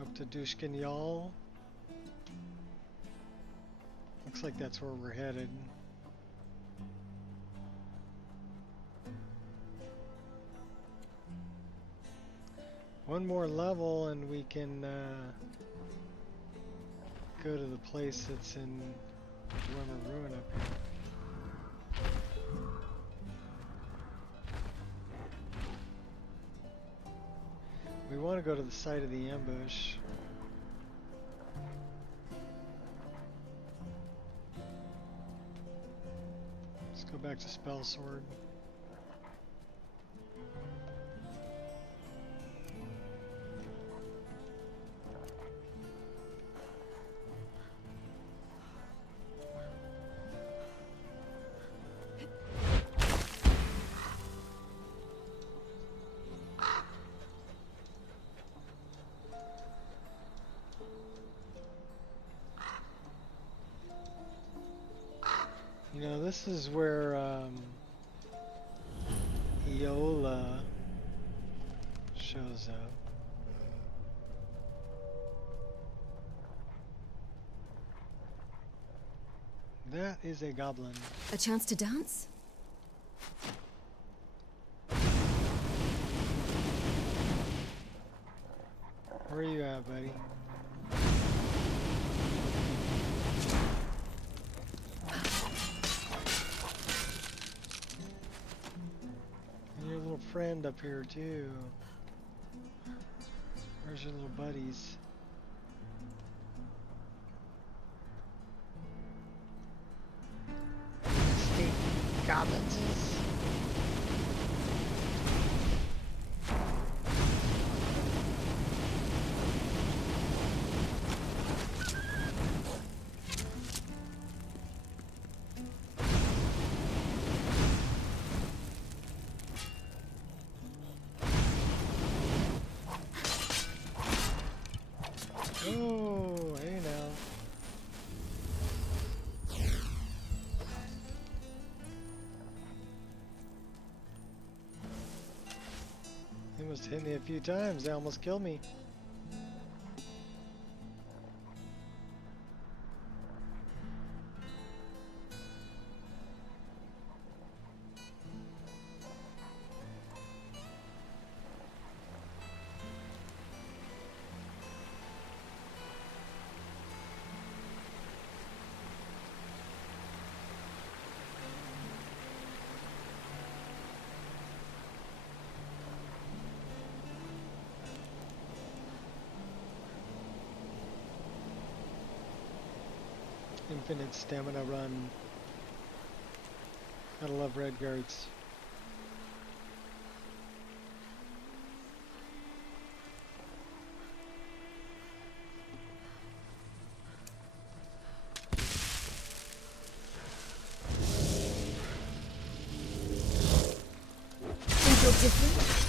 Up to Dushkin Yal. Looks like that's where we're headed. One more level and we can go to the place that's in Dwemer Ruin up here. We want to go to the site of the ambush. Let's go back to Spell Sword. You know, this is where Eola shows up. That is a goblin. A chance to dance? Where are you at, buddy? And your little friend up here too. Where's your little buddies? State goblins. Oh, hey now. He must hit me a few times. They almost killed me. Infinite stamina run. Gotta love red guards. Think you're different?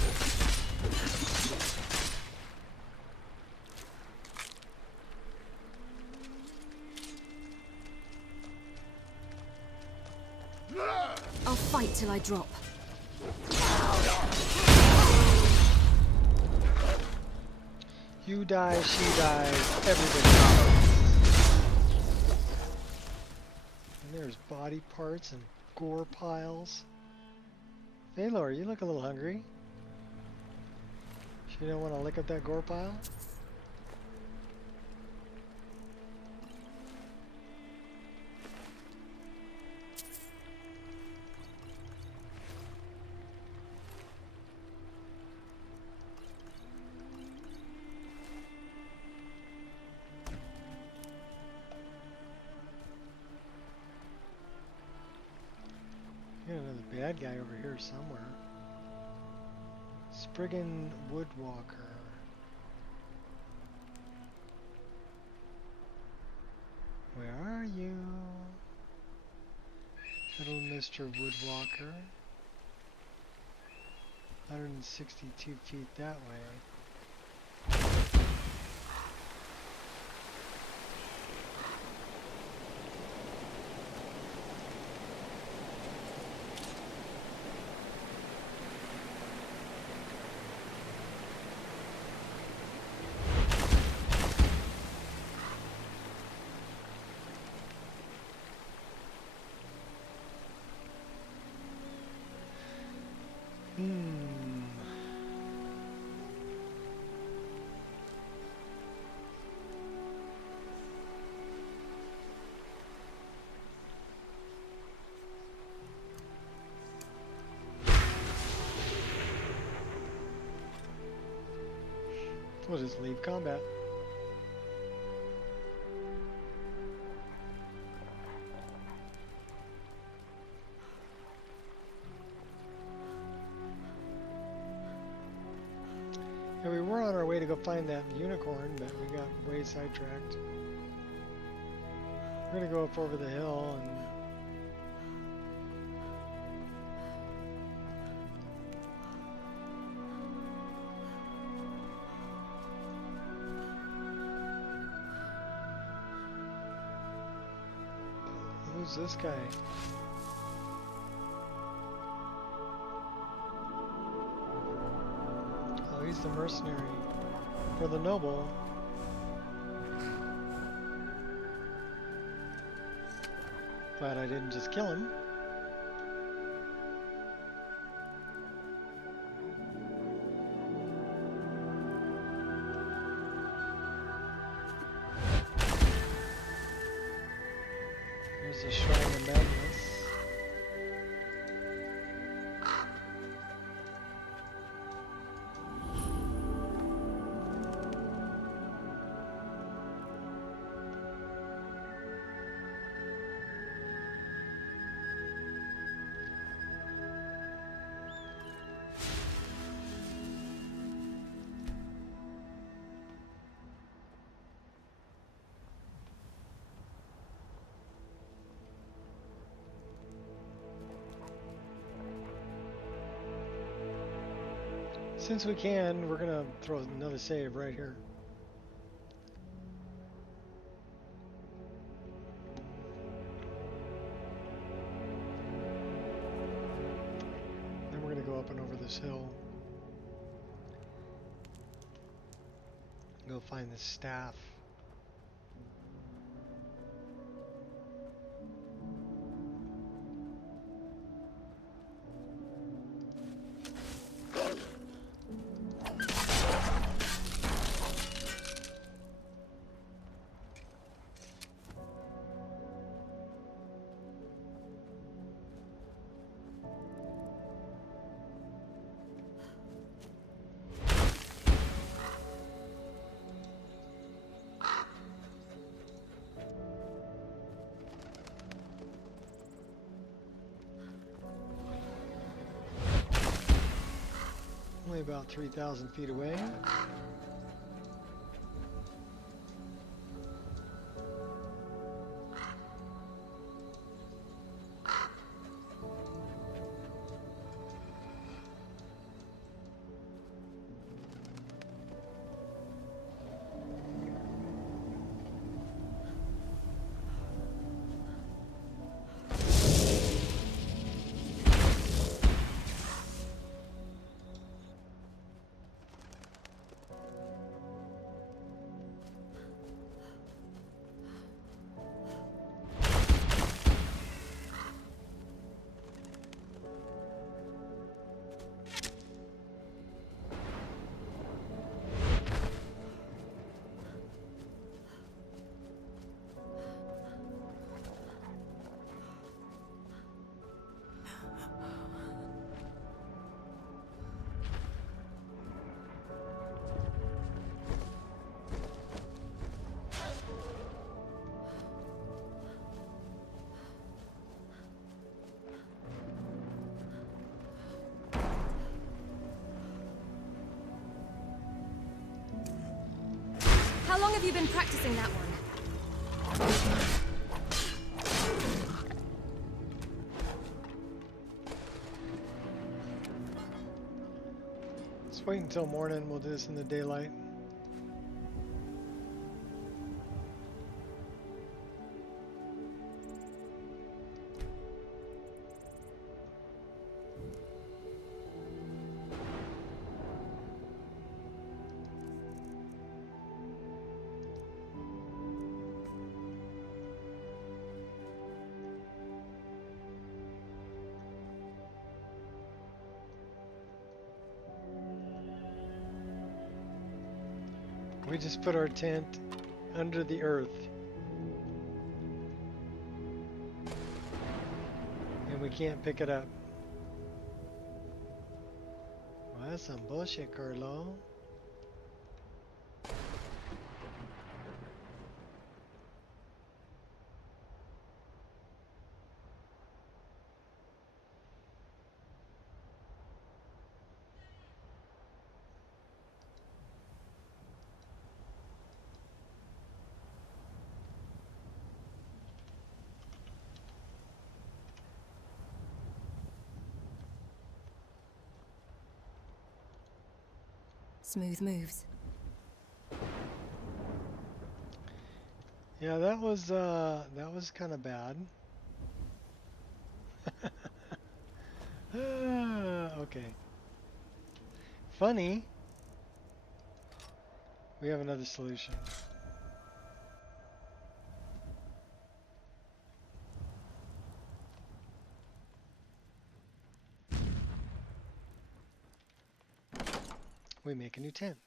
I'll fight till I drop. You die, she dies, everybody dies. And there's body parts and gore piles. Valor, you look a little hungry. You don't want to lick up that gore pile? Got another bad guy over here somewhere. Spriggan Woodwalker. Where are you? Little Mr. Woodwalker. 162 feet that way. We'll just leave combat. Yeah, we were on our way to go find that unicorn, but we got way sidetracked. We're gonna go up over the hill and who's this guy? Oh, he's the mercenary for the noble. Glad I didn't just kill him. There's a shrine of Magnus. Since we can, we're gonna throw another save right here. Then we're gonna go up and over this hill. Go find the staff. Only about 3,000 feet away. How long have you been practicing that one? Let's wait until morning. We'll do this in the daylight. We just put our tent under the earth. And we can't pick it up. Well, that's some bullshit, Carlo. Smooth moves. Yeah, that was kind of bad. Okay. Funny. We have another solution. We make a new tent.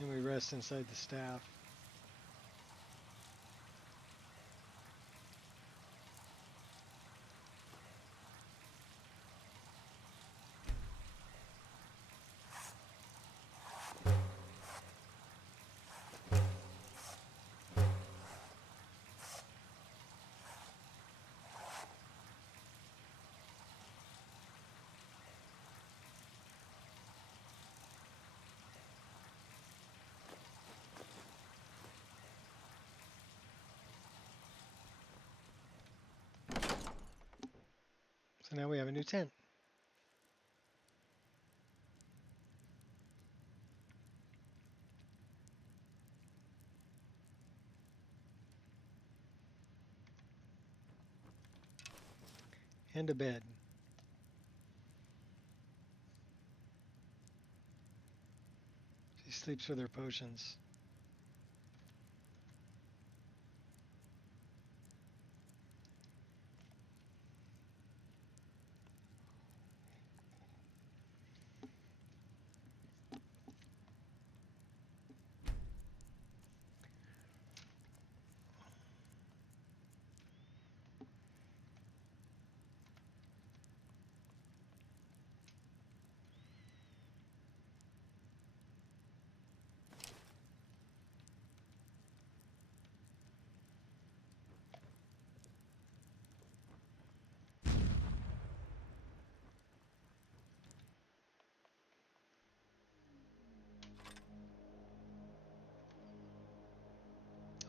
And we rest inside the staff. So now we have a new tent. And a bed. She sleeps with her potions.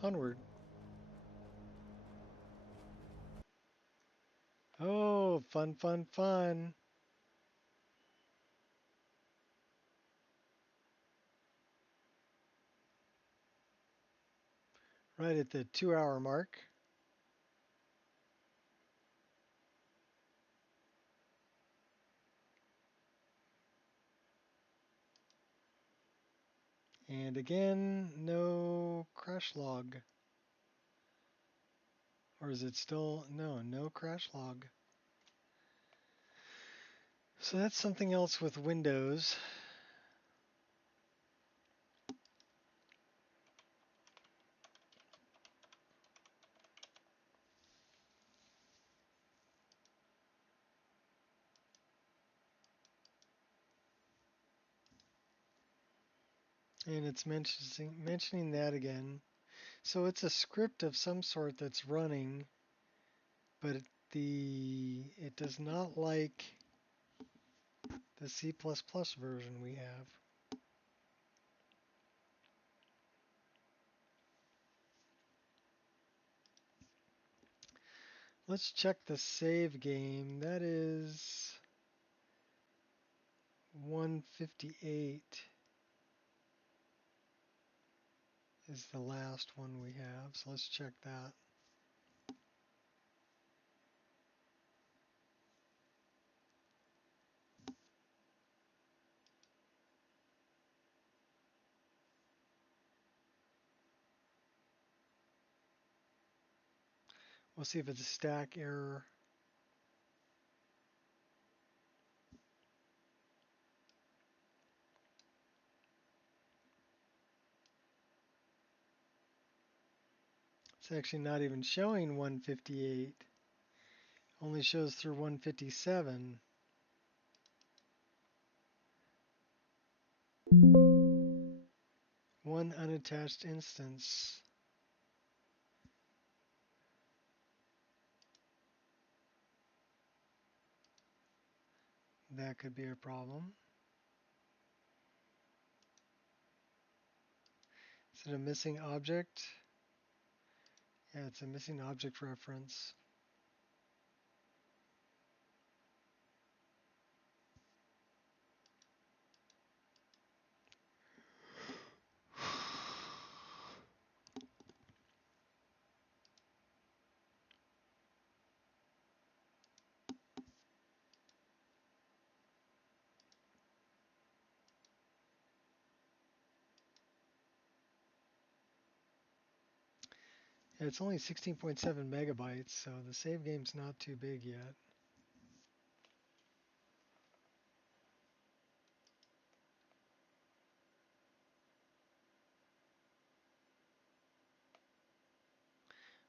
Onward. Oh, fun, fun, fun. Right at the 2-hour mark. And again, no crash log. Or is it still? No, no crash log. So that's something else with Windows. And it's mentioning that again. So it's a script of some sort that's running, but it does not like the C++ version we have. Let's check the save game. That is 158 is the last one we have. So let's check that. We'll see if it's a stack error. It's actually not even showing 158. Only shows through 157. One unattached instance. That could be a problem. Is it a missing object? Yeah, it's a missing object reference. Yeah, it's only 16.7 megabytes, so the save game's not too big yet.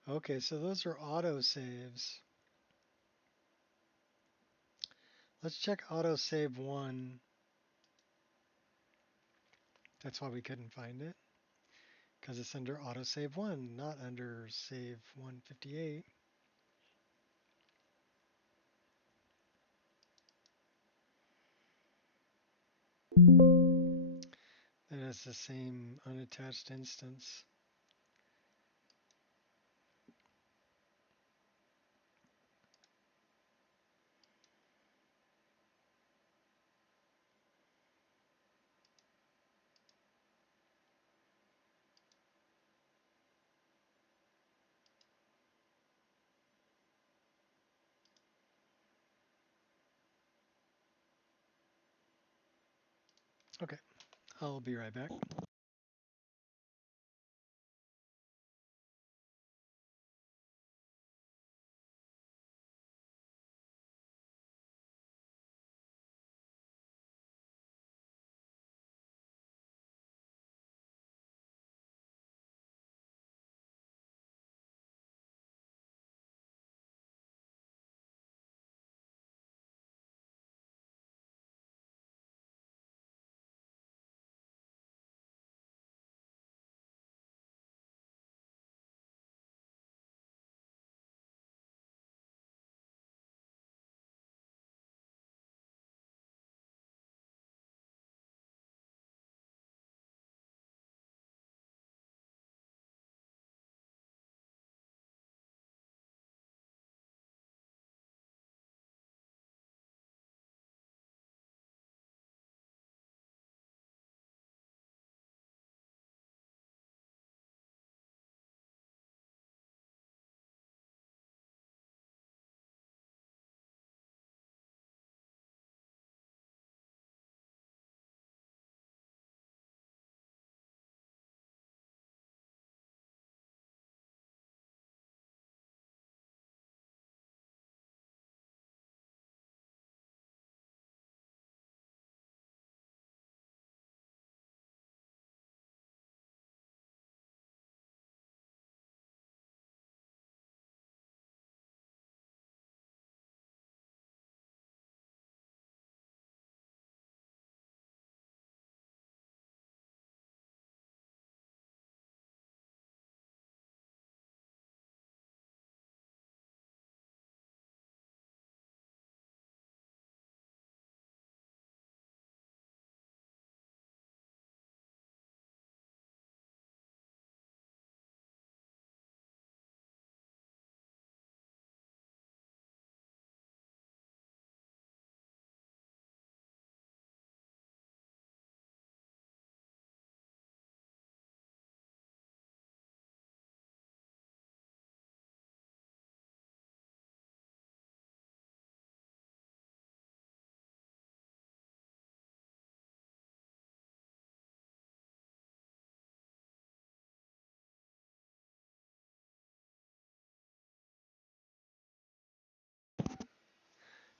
Okay, so those are auto saves. Let's check auto save 1. That's why we couldn't find it, because it's under auto save 1, not under save 158. That has the same unattached instance. Okay, I'll be right back.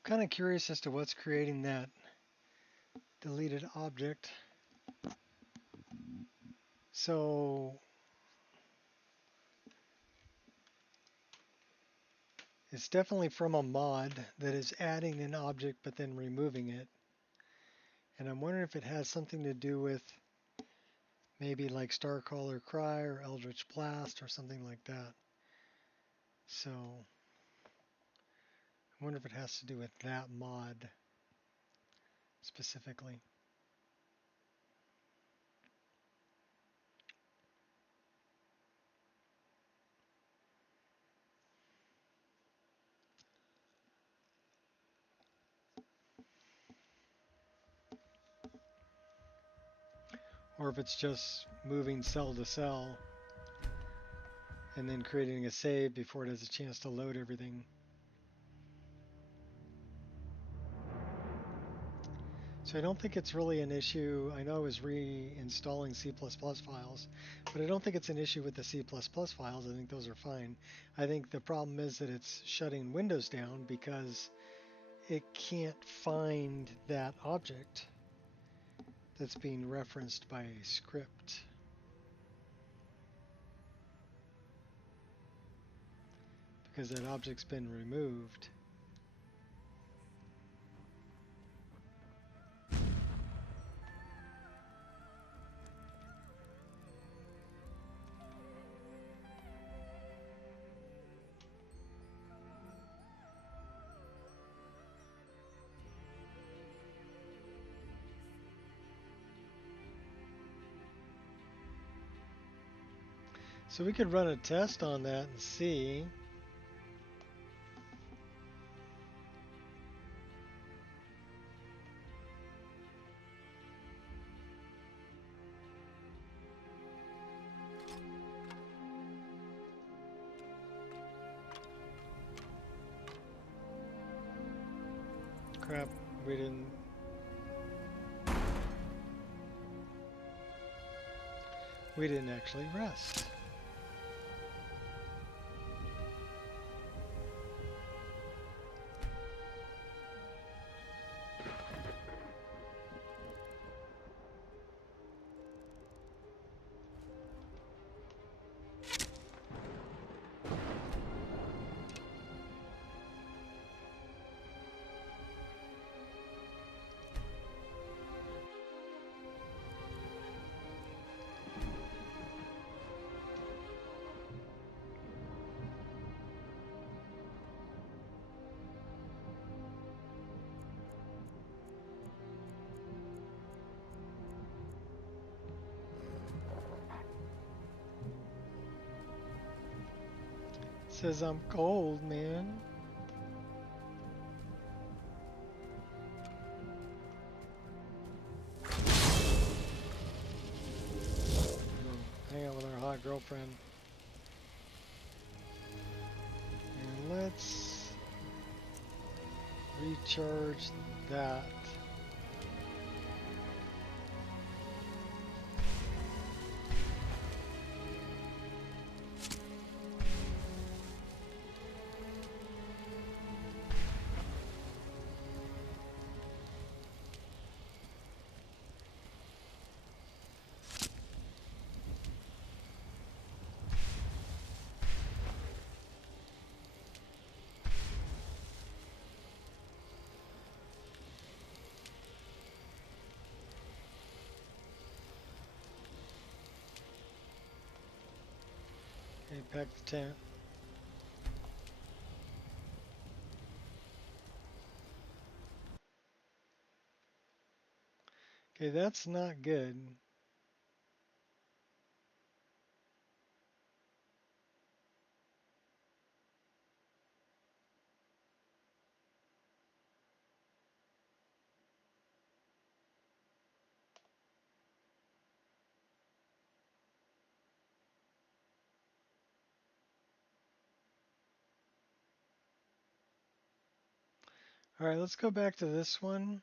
Kind of curious as to what's creating that deleted object. So it's definitely from a mod that is adding an object but then removing it. And I'm wondering if it has something to do with maybe like Starcaller Cry or Eldritch Blast or something like that. So I wonder if it has to do with that mod specifically. Or if it's just moving cell to cell and then creating a save before it has a chance to load everything. So I don't think it's really an issue. I know I was reinstalling C++ files, but I don't think it's an issue with the C++ files. I think those are fine. I think the problem is that it's shutting Windows down because it can't find that object that's being referenced by a script. Because that object's been removed. So we could run a test on that and see. Crap, we didn't. We didn't actually rest. Says I'm cold, man. Hang out with our hot girlfriend. And let's recharge that. Okay, pack the tent. Okay, that's not good. All right, let's go back to this one.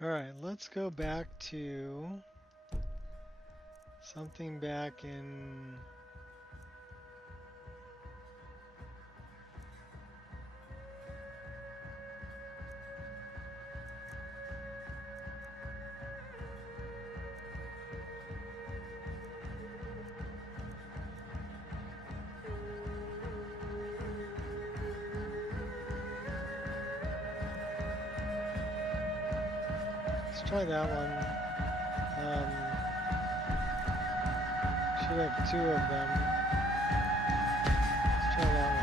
Alright, let's go back to something back in... Let's try that one. Should have two of them. Let's try that one.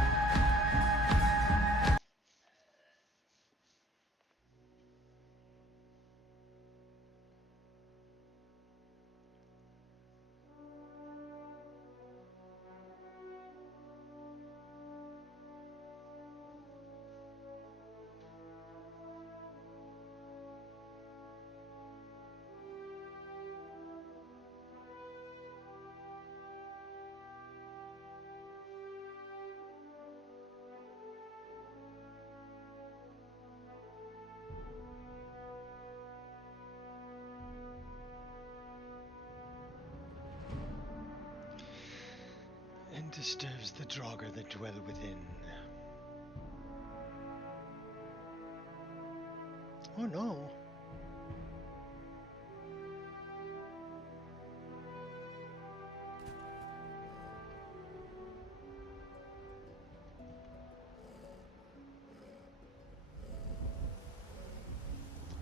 And disturbs the Draugr that dwell within. Oh no.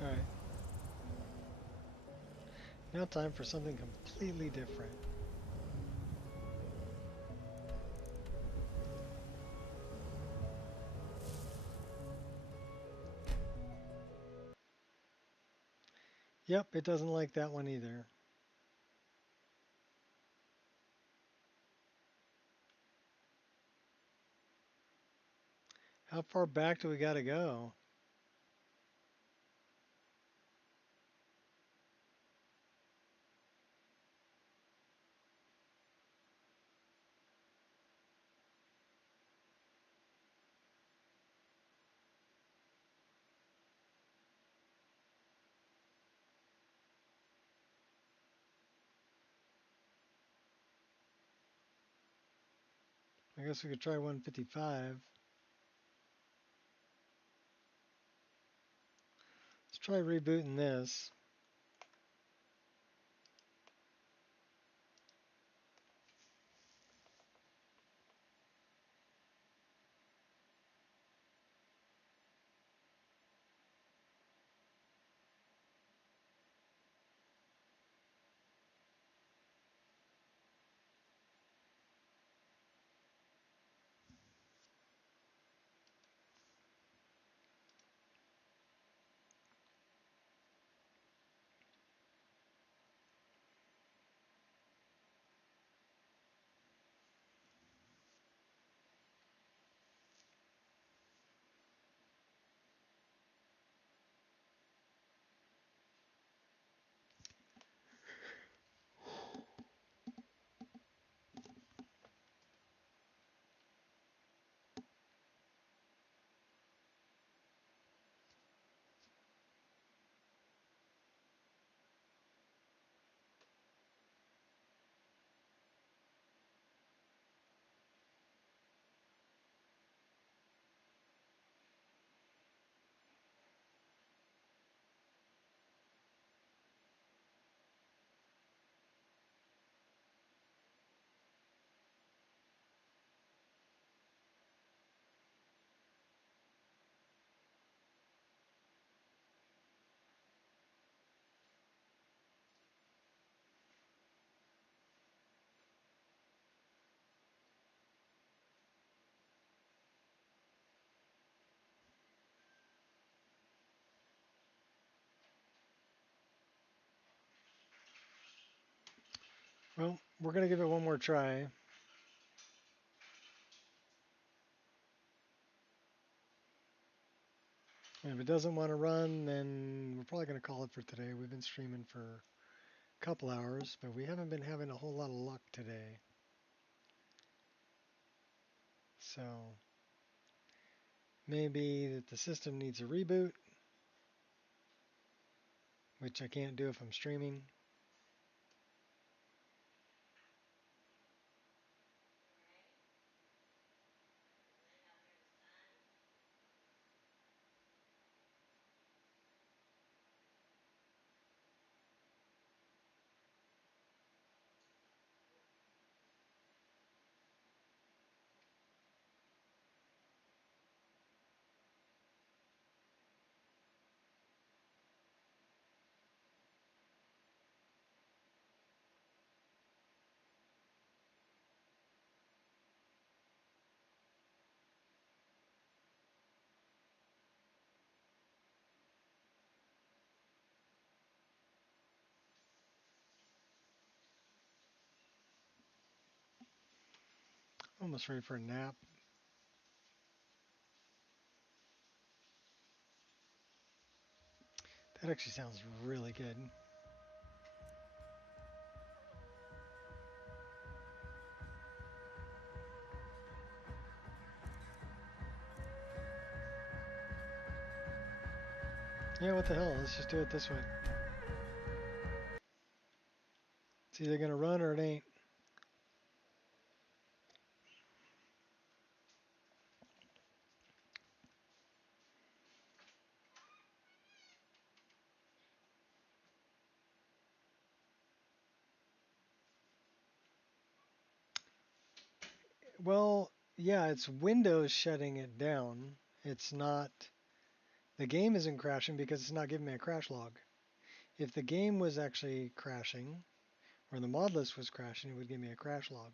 Alright. Now time for something completely different. Yep, it doesn't like that one either. How far back do we gotta go? I guess we could try 155. Let's try rebooting this. Well, we're going to give it one more try. And if it doesn't want to run, then we're probably going to call it for today. We've been streaming for a couple hours, but we haven't been having a whole lot of luck today. So maybe that the system needs a reboot. which I can't do if I'm streaming. Almost ready for a nap. That actually sounds really good. Yeah, what the hell? Let's just do it this way. It's either gonna run or it ain't. Well, yeah, it's Windows shutting it down. It's not, the game isn't crashing because it's not giving me a crash log. If the game was actually crashing, or the mod list was crashing, it would give me a crash log.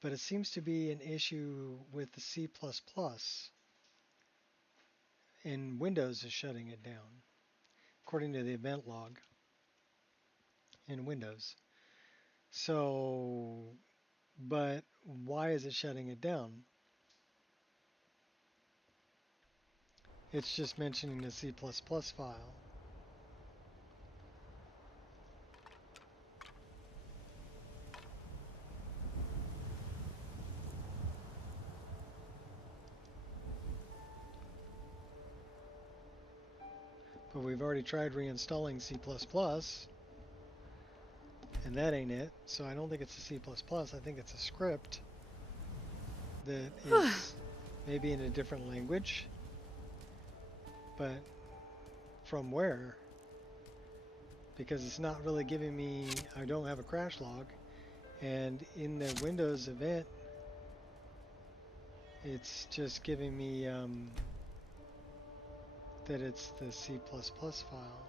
But it seems to be an issue with the C++, and Windows is shutting it down, according to the event log in Windows. So, but why is it shutting it down? It's just mentioning the C++ file. But we've already tried reinstalling C++, and that ain't it. So I don't think it's a C++. I think it's a script that is maybe in a different language. But from where? Because it's not really giving me, I don't have a crash log. And in the Windows event, it's just giving me that it's the C++ file.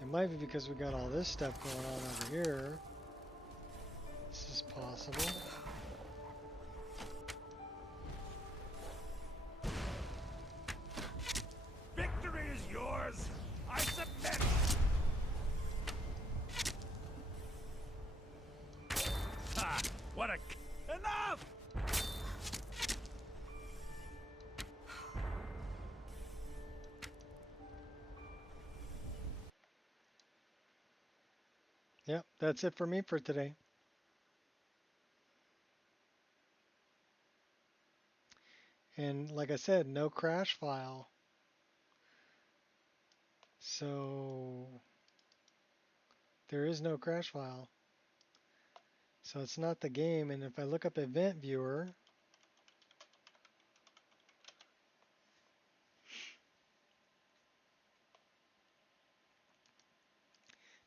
It might be because we got all this stuff going on over here. This is possible. Victory is yours! I submit! Ha! What a... Enough! Yep, that's it for me for today. And like I said, no crash file. So there is no crash file. So it's not the game. And if I look up Event Viewer,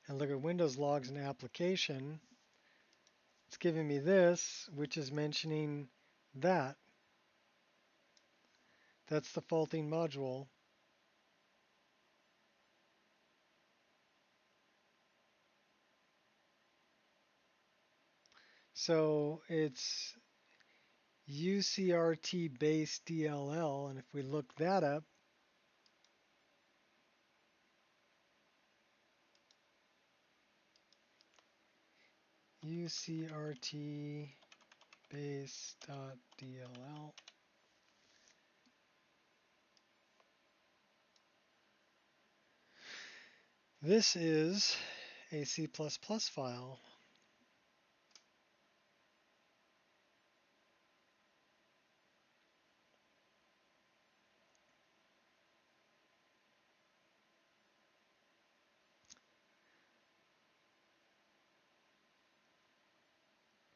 and look at Windows Logs and Application, it's giving me this, which is mentioning that. That's the faulting module. So it's UCRT base DLL, and if we look that up, UCRT base.dll. This is a C++ file.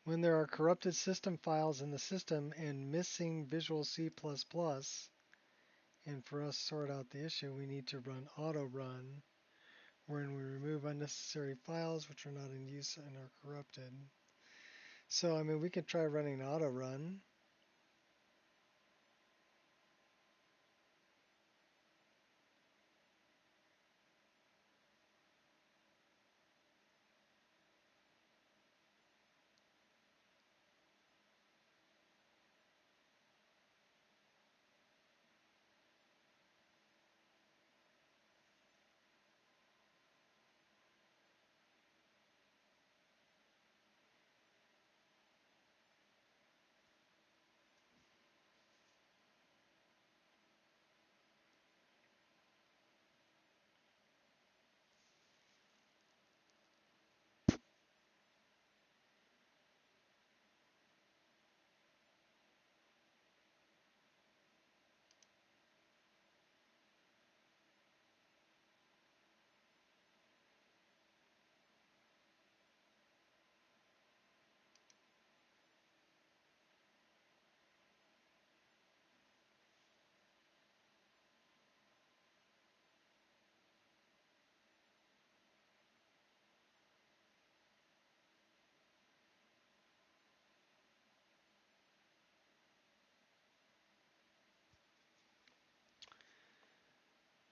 When there are corrupted system files in the system and missing Visual C++, and for us to sort out the issue, we need to run auto run, wherein we remove unnecessary files which are not in use and are corrupted. So, I mean, we could try running auto run.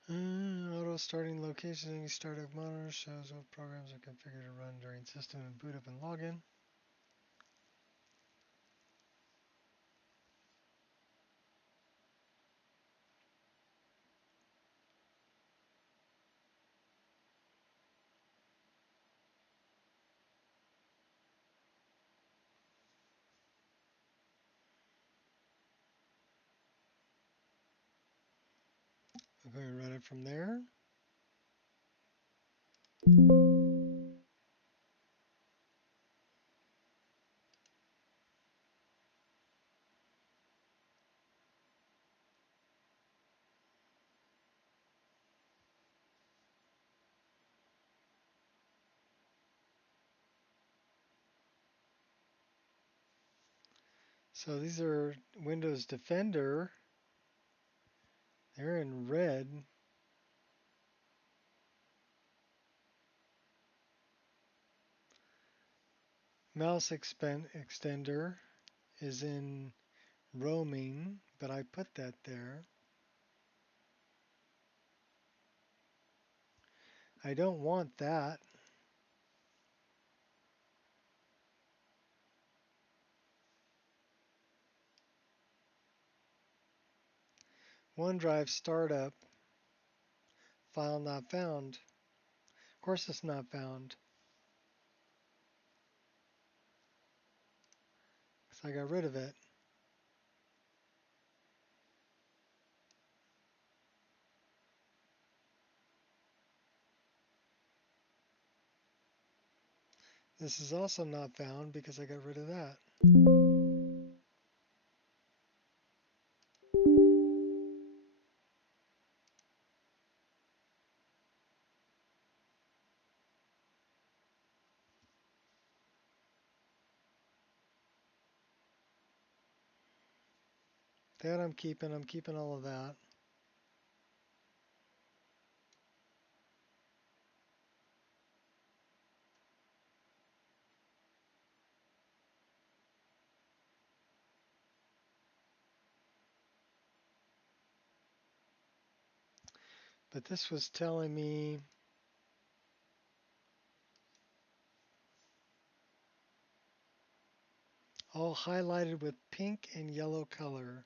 Auto starting location, any startup monitor shows what programs are configured to run during system and boot up and login. We're going to run it from there. So these are Windows Defender. They're in red. Mouse extender is in roaming, but I put that there. I don't want that. OneDrive startup, file not found. Of course it's not found, because I got rid of it. This is also not found because I got rid of that. That I'm keeping all of that. But this was telling me all highlighted with pink and yellow color.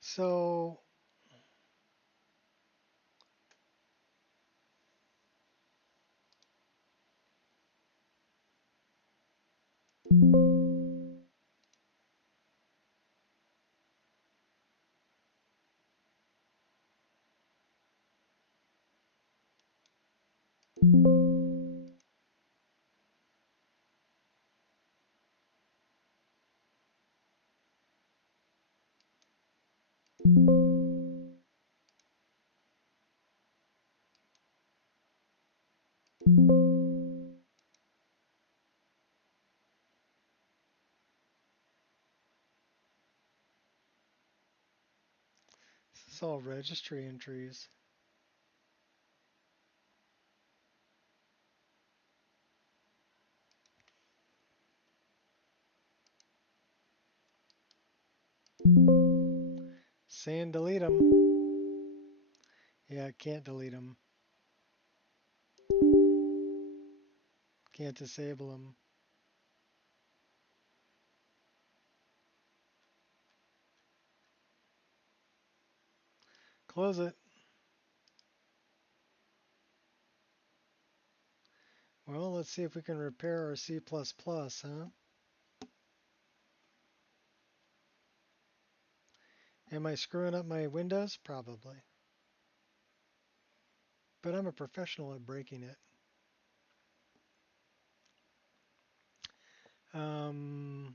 So This is all registry entries. Saying delete them. Yeah, I can't delete them. Can't disable them. Close it. Well, let's see if we can repair our C++, huh? Am I screwing up my Windows? Probably. But I'm a professional at breaking it. Um,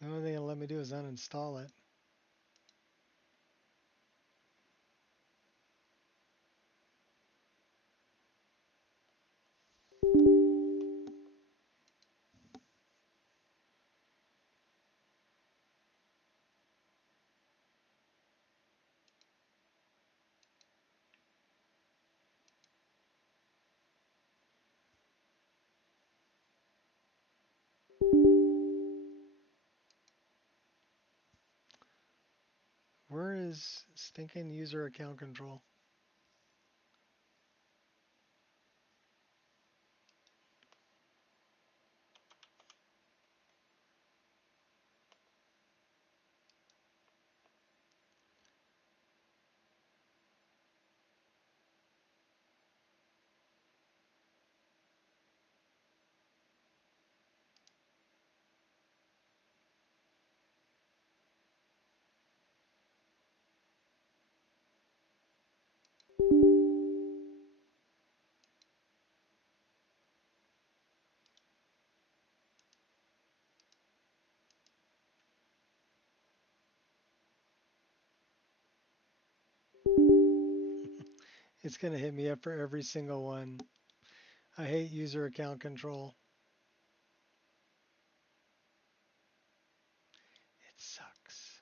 the only thing it'll let me do is uninstall it. Where is stinking user account control? It's going to hit me up for every single one. I hate user account control. It sucks.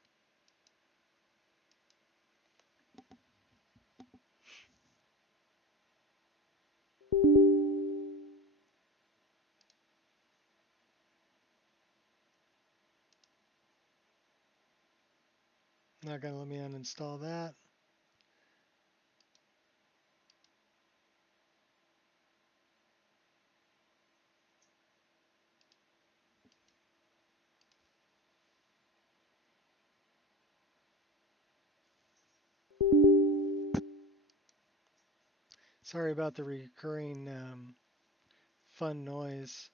Not going to let me uninstall that. Sorry about the recurring fun noise.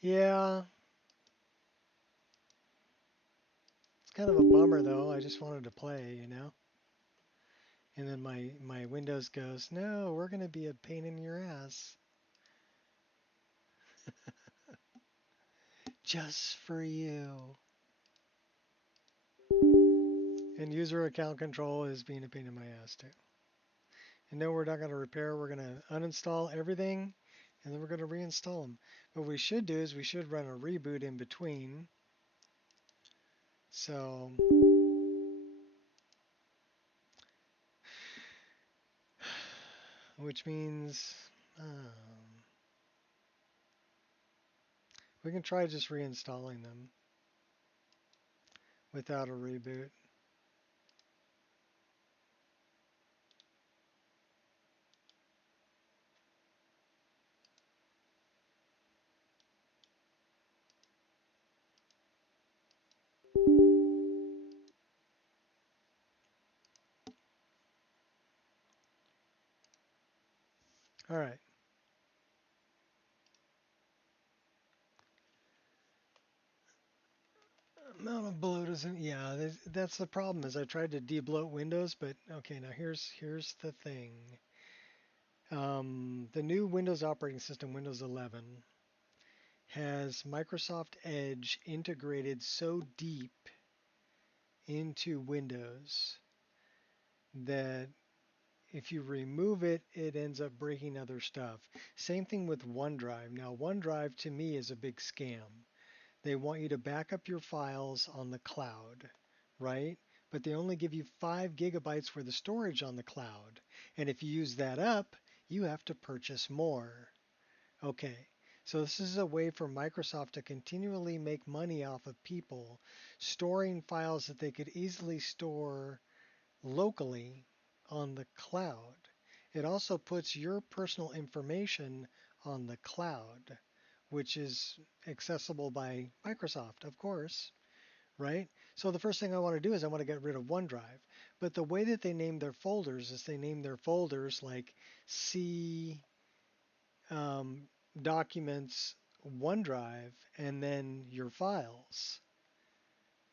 Yeah, it's kind of a bummer though. I just wanted to play, you know? And then my Windows goes, no, we're going to be a pain in your ass. just for you. And user account control is being a pain in my ass too. And no, we're not going to repair. We're going to uninstall everything, and then we're going to reinstall them. What we should do is we should run a reboot in between. So which means we can try just reinstalling them without a reboot. All right. Amount of bloat isn't. Yeah, that's the problem. Is I tried to debloat Windows, but okay. Now here's the thing. The new Windows operating system, Windows 11, has Microsoft Edge integrated so deep into Windows that if you remove it, it ends up breaking other stuff. Same thing with OneDrive. Now, OneDrive to me is a big scam. They want you to back up your files on the cloud, right? But they only give you 5 gigabytes worth of storage on the cloud. And if you use that up, you have to purchase more. Okay, so this is a way for Microsoft to continually make money off of people storing files that they could easily store locally on the cloud. It also puts your personal information on the cloud, which is accessible by Microsoft, of course, right? So the first thing I want to do is I want to get rid of OneDrive. But the way that they name their folders is they name their folders like C documents OneDrive and then your files,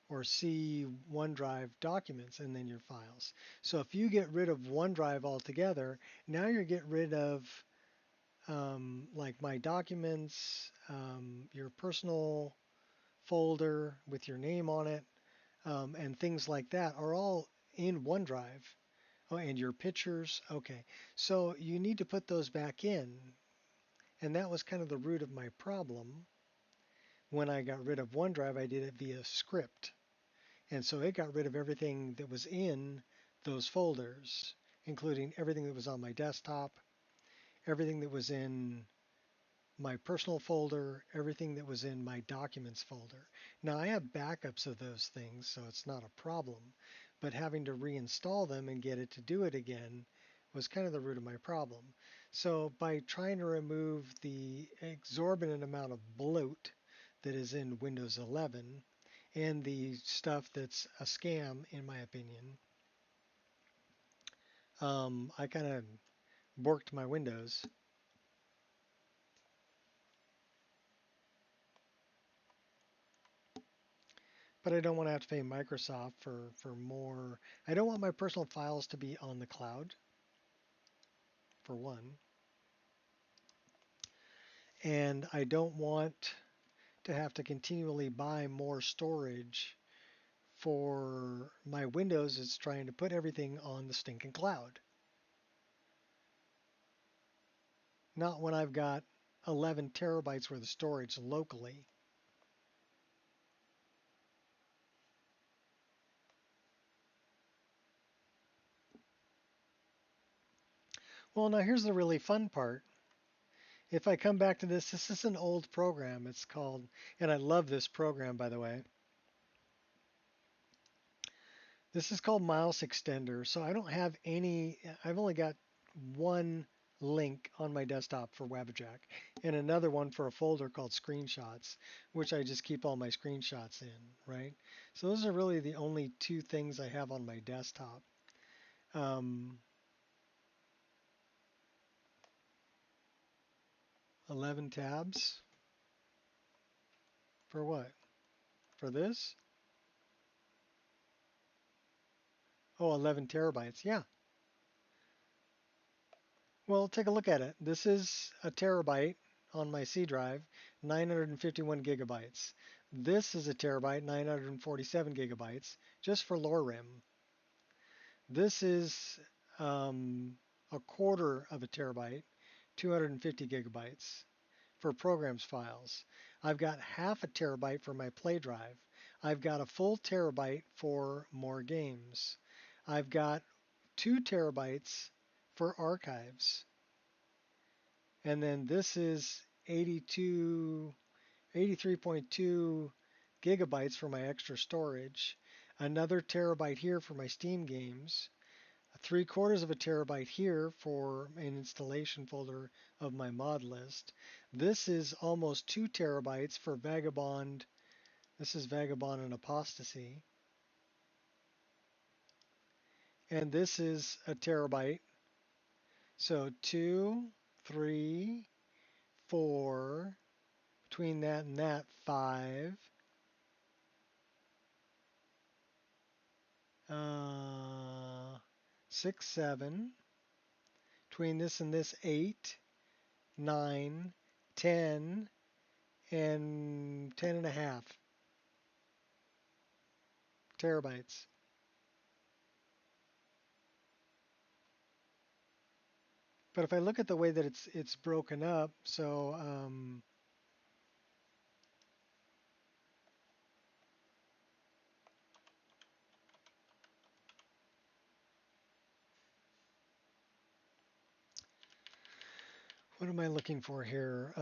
or C OneDrive documents and then your files. So if you get rid of OneDrive altogether, now you're getting rid of like my documents, your personal folder with your name on it, and things like that are all in OneDrive. Oh, and your pictures. Okay, so you need to put those back in. And that was kind of the root of my problem. When I got rid of OneDrive, I did it via script. And so it got rid of everything that was in those folders, including everything that was on my desktop, everything that was in my personal folder, everything that was in my documents folder. Now I have backups of those things, so it's not a problem. But having to reinstall them and get it to do it again was kind of the root of my problem. So by trying to remove the exorbitant amount of bloat that is in Windows 11 and the stuff that's a scam, in my opinion, I kind of borked my Windows. But I don't want to have to pay Microsoft for more. I don't want my personal files to be on the cloud, for one. And I don't want to have to continually buy more storage for my Windows. It's trying to put everything on the stinking cloud. Not when I've got 11 terabytes worth of storage locally. Well, now here's the really fun part. If I come back to this is an old program. It's called, and I love this program, by the way. This is called Mouse Extender. So I don't have any, I've only got one link on my desktop for Wabbajack and another one for a folder called Screenshots, which I just keep all my screenshots in, right? So those are really the only two things I have on my desktop. 11 tabs? For what? For this? Oh, 11 terabytes. Yeah. Well, take a look at it. This is a terabyte on my C drive, 951 gigabytes. This is a terabyte, 947 gigabytes, just for Lorem. This is a quarter of a terabyte, 250 gigabytes for programs files. I've got half a terabyte for my play drive. I've got a full terabyte for more games. I've got 2 terabytes for archives. And then this is 83.2 gigabytes for my extra storage. Another terabyte here for my Steam games. 3/4 of a terabyte here for an installation folder of my mod list. This is almost 2 terabytes for Vagabond. This is Vagabond and Apostasy. And this is a terabyte. So 2, 3, 4, between that and that, 5. 6, 7. Between this and this, 8, 9, 10, and 10 and a half terabytes. But if I look at the way that it's broken up, so what am I looking for here?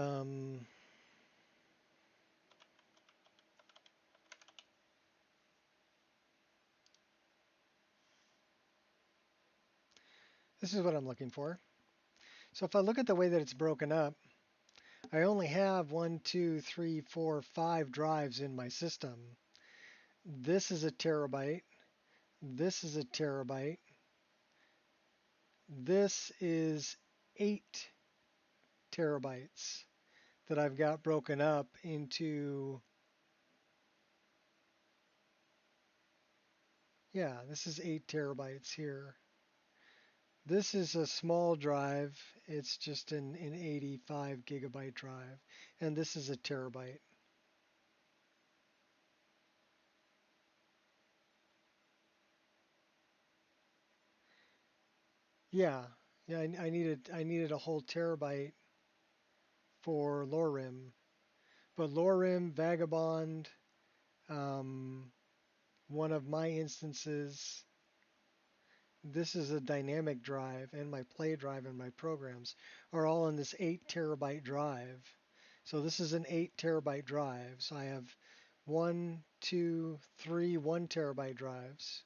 This is what I'm looking for. So if I look at the way that it's broken up, I only have 1, 2, 3, 4, 5 drives in my system. This is a terabyte. This is a terabyte. This is 8 terabytes that I've got broken up into, yeah, this is 8 terabytes here. This is a small drive. It's just an 85 gigabyte drive. And this is a terabyte. Yeah, I needed a whole terabyte for Lorem. But Lorem, Vagabond, one of my instances, this is a dynamic drive, and my play drive and my programs are all on this 8 terabyte drive. So this is an 8 terabyte drive. So I have 1, 2, 3 1 terabyte drives,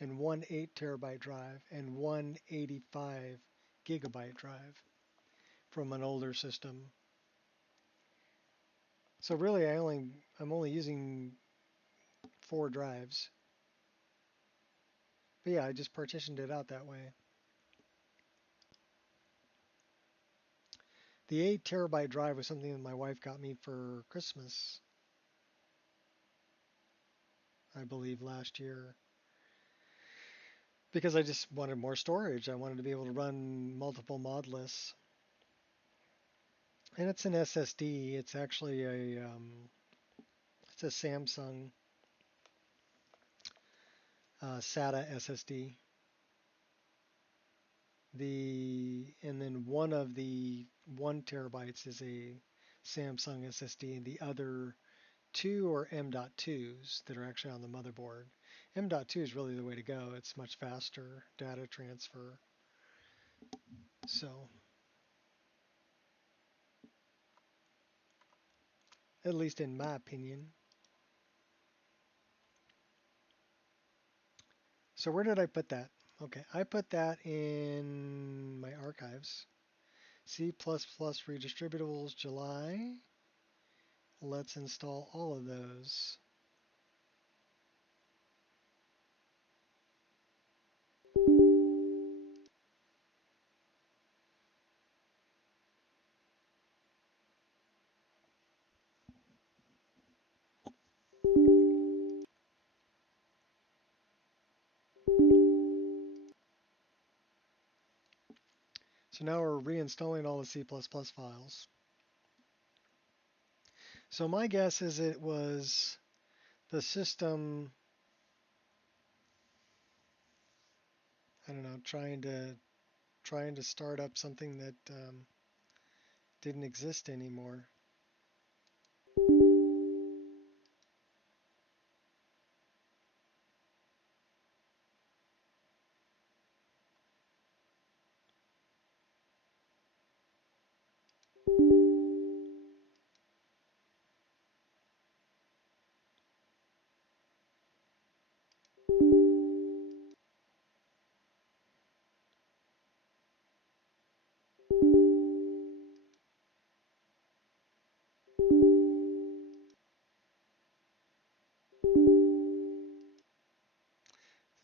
and 1 8 terabyte drive, and 1 85 gigabyte drive from an older system. So really I'm only using 4 drives. But yeah, I just partitioned it out that way. The 8 terabyte drive was something that my wife got me for Christmas, I believe last year. Because I just wanted more storage. I wanted to be able to run multiple mod lists. And it's an SSD. It's actually it's a Samsung SATA SSD. And then one of the 1 terabytes is a Samsung SSD, and the other 2 are M.2s that are actually on the motherboard. M.2 is really the way to go. It's much faster data transfer. So, at least in my opinion. So where did I put that? Okay, I put that in my archives. C++ redistributables July. Let's install all of those. So now we're reinstalling all the C++ files. So my guess is it was the system, I don't know, trying to start up something that didn't exist anymore.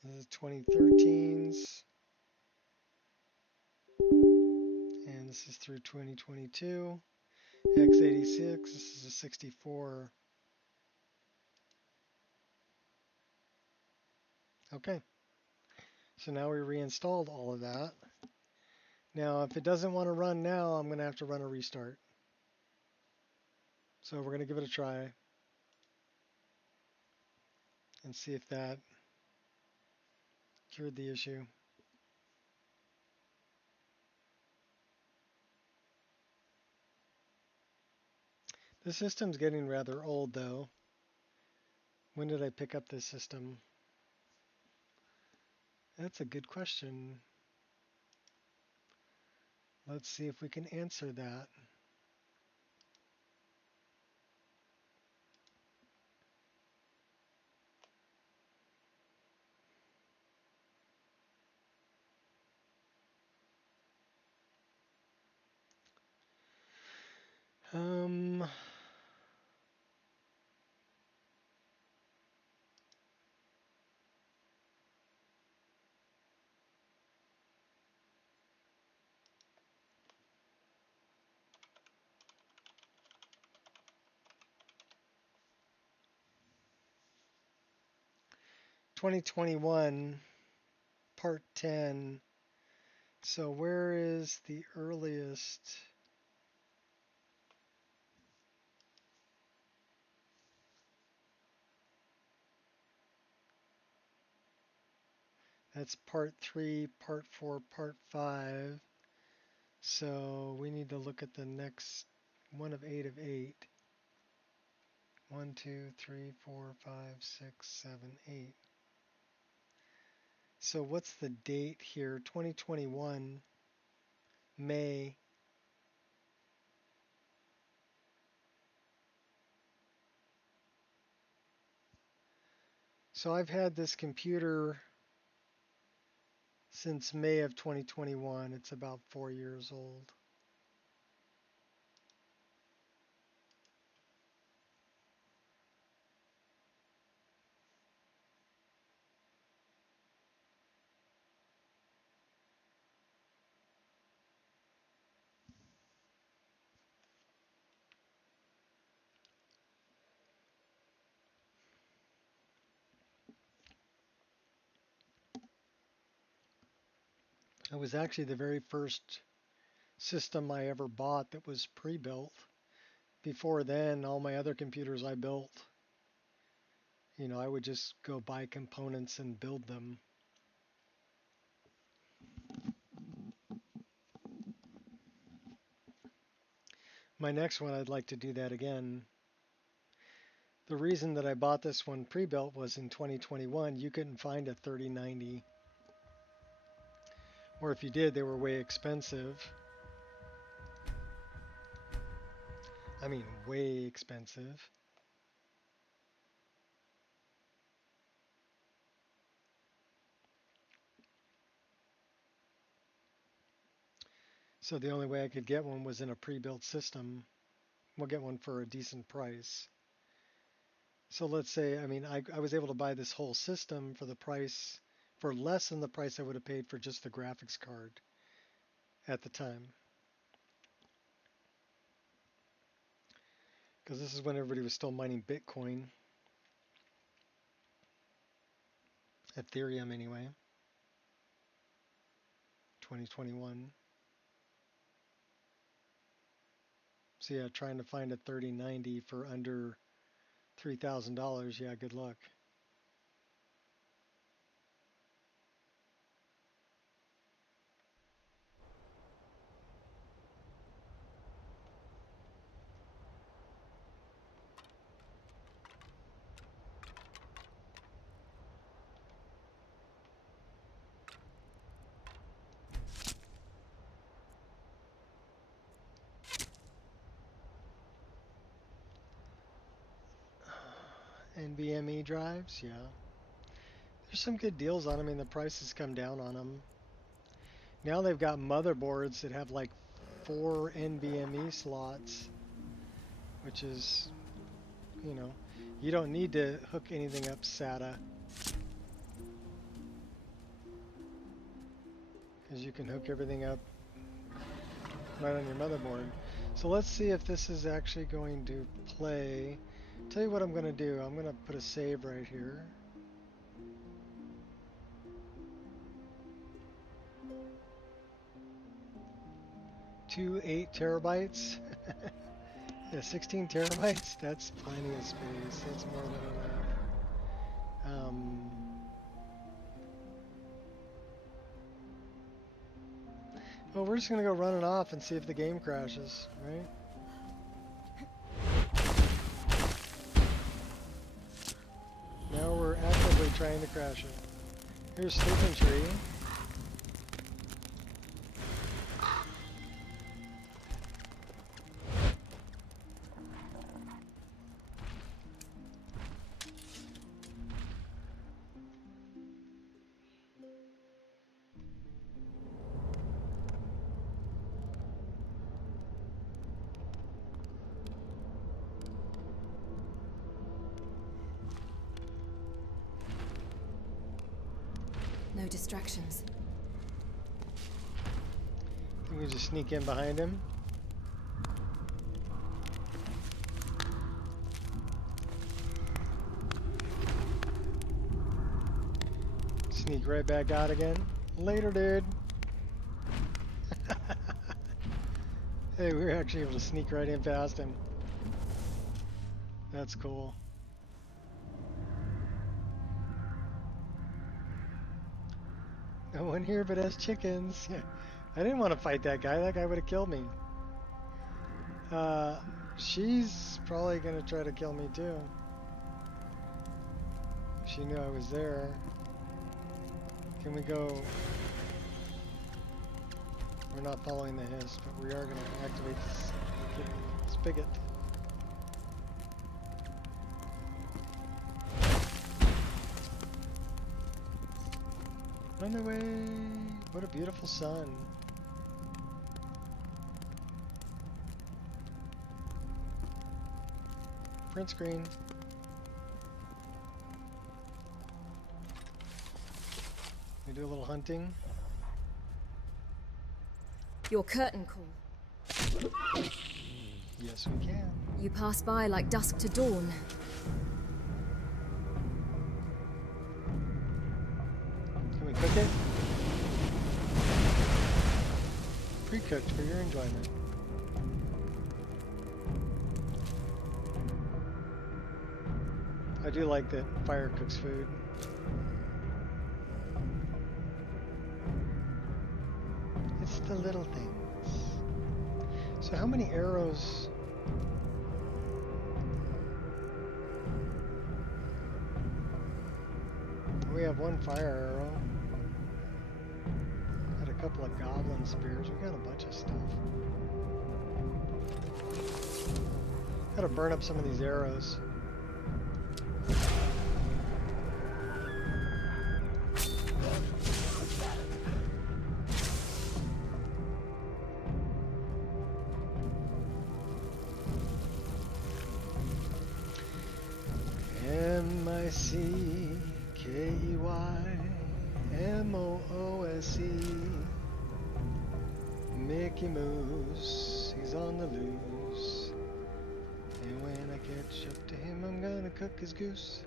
This is 2013s, and this is through 2022. x86, this is a 64. Okay, so now we reinstalled all of that. Now, if it doesn't want to run now, I'm going to have to run a restart. So we're going to give it a try and see if that cured the issue. The system's getting rather old, though. When did I pick up this system? That's a good question. Let's see if we can answer that. Um, 2021, part 10. So where is the earliest? That's part 3, part 4, part 5. So we need to look at the next one of 8 of 8. 1, 2, 3, 4, 5, 6, 7, 8. So what's the date here? 2021, May. So I've had this computer since May of 2021. It's about 4 years old. It was actually the very first system I ever bought that was pre-built. Before then, all my other computers I built, I would just go buy components and build them. My next one, I'd like to do that again. The reason that I bought this one pre-built was in 2021, you couldn't find a 3090. Or if you did, they were way expensive. I mean, way expensive. So the only way I could get one was in a pre-built system. We'll get one for a decent price. So let's say, I was able to buy this whole system for the price, for less than the price I would have paid for just the graphics card at the time. Because this is when everybody was still mining Bitcoin. Ethereum anyway. 2021. So yeah, trying to find a 3090 for under $3,000, yeah, good luck. NVMe drives, yeah. There's some good deals on them. I mean, the prices come down on them. Now they've got motherboards that have like 4 NVMe slots, which is, you know, you don't need to hook anything up SATA, because you can hook everything up right on your motherboard. So let's see if this is actually going to play. Tell you what I'm going to do. I'm going to put a save right here. Two 8 terabytes. Yeah, 16 terabytes. That's plenty of space. That's more than enough. Well, we're just going to go run it off and see if the game crashes, right? Now we're actively trying to crash it. Here's Sleeping Tree. No distractions. Can we just sneak in behind him? Sneak right back out again. Later, dude. Hey, we were actually able to sneak right in past him. That's cool. No one here but us chickens. Yeah, I didn't want to fight that guy. That guy would have killed me. She's probably gonna try to kill me too. She knew I was there. Can we go? We're not following the hiss, but we are gonna activate this spigot. Run away! What a beautiful sun. Print screen. We do a little hunting. Your curtain call. Yes, we can. You pass by like dusk to dawn. Can we cook it? Pre-cooked for your enjoyment. I do like that fire cooks food. It's the little things. So how many arrows? We have one fire arrow. Got a couple of goblin spears. We got a bunch of stuff. Gotta burn up some of these arrows. M-I-C-K-E-Y-M-O-O-S-E Mickey Mouse, he's on the loose. And when I catch up to him, I'm gonna cook his goose.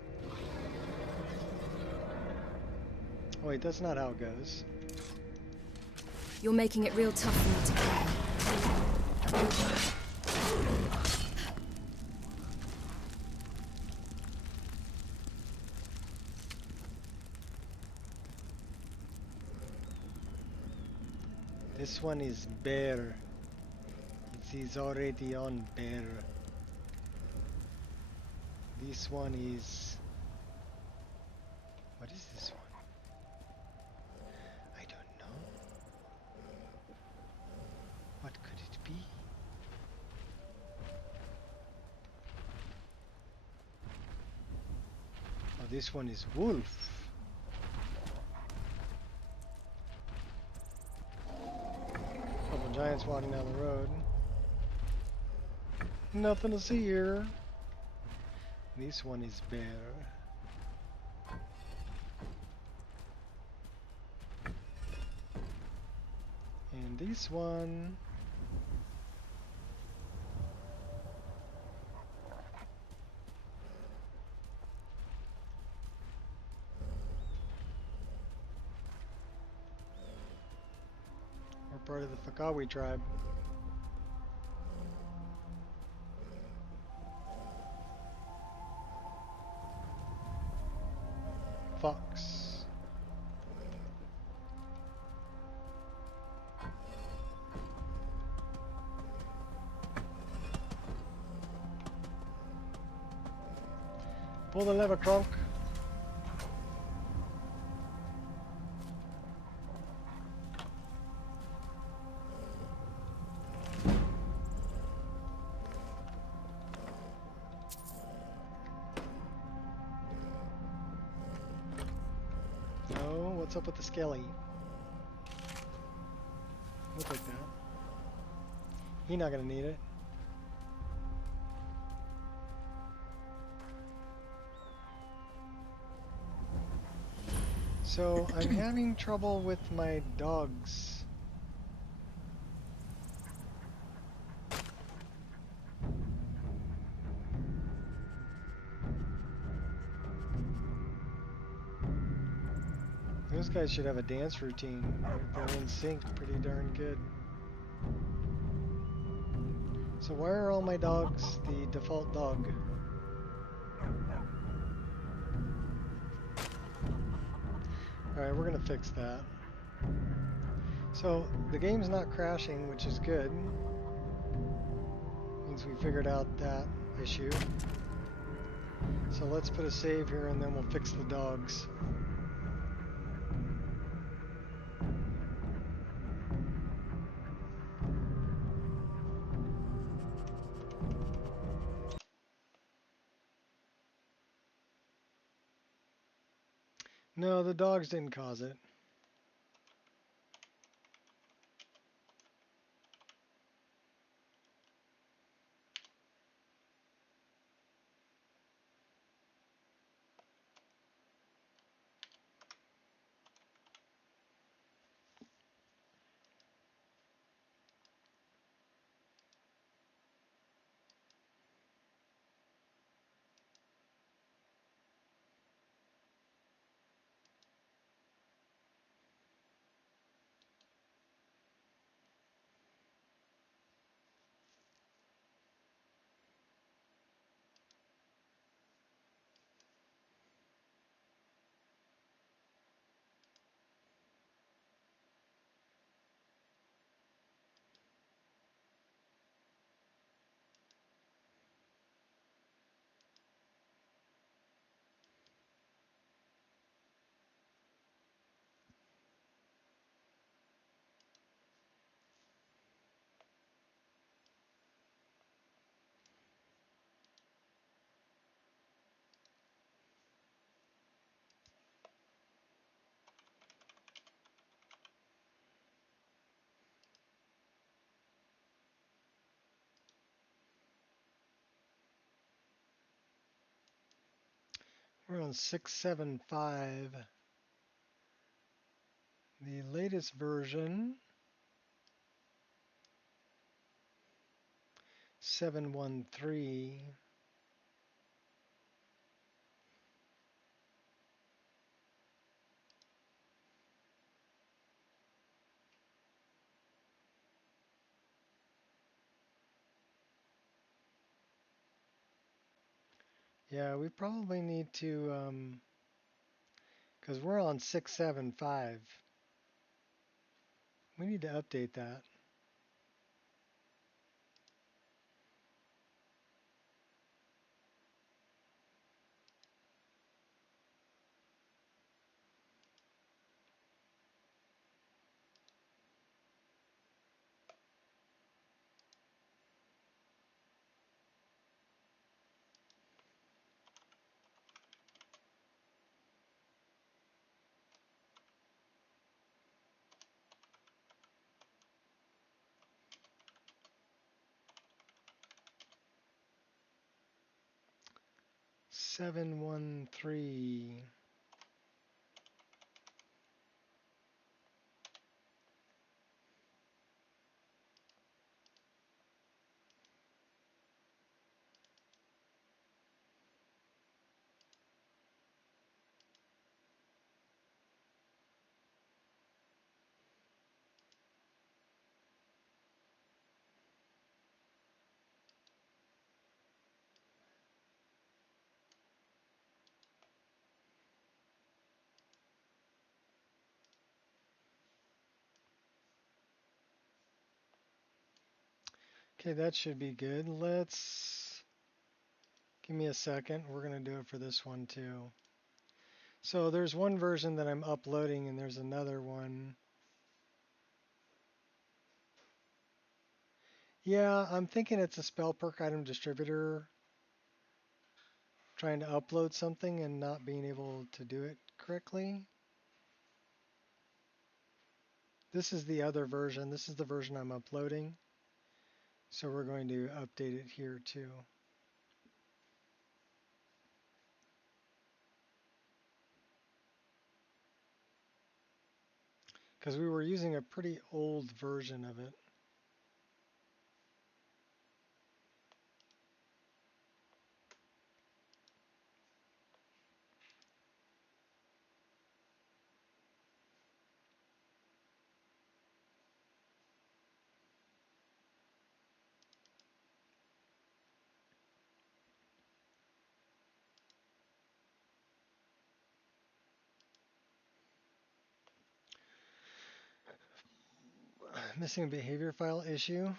Wait, that's not how it goes. You're making it real tough for me to play. This one is bear. It is already on bear. This one is... What is this one? I don't know. What could it be? Oh, this one is wolf. Couple giants walking down the road. Nothing to see here. This one is bear. And this one... We're part of the Fakawi tribe. Fox. Pull the lever, trunk. Oh, what's up with the skelly? We'll take that. He's not gonna need it. So I'm having trouble with my dogs. Those guys should have a dance routine. They're in sync pretty darn good. So why are all my dogs the default dog? Alright, we're gonna fix that. So the game's not crashing, which is good. Means we figured out that issue. So let's put a save here and then we'll fix the dogs. No, the dogs didn't cause it. We're on 675. The latest version, 713. Yeah, we probably need to, because we're on 675. We need to update that. Seven 1 3. Okay, that should be good. Let's give me a second. We're going to do it for this one too. So there's one version that I'm uploading and there's another one. Yeah, I'm thinking it's a spell perk item distributor trying to upload something and not being able to do it correctly. This is the other version. This is the version I'm uploading. So we're going to update it here too. Because we were using a pretty old version of it. Missing a behavior file issue.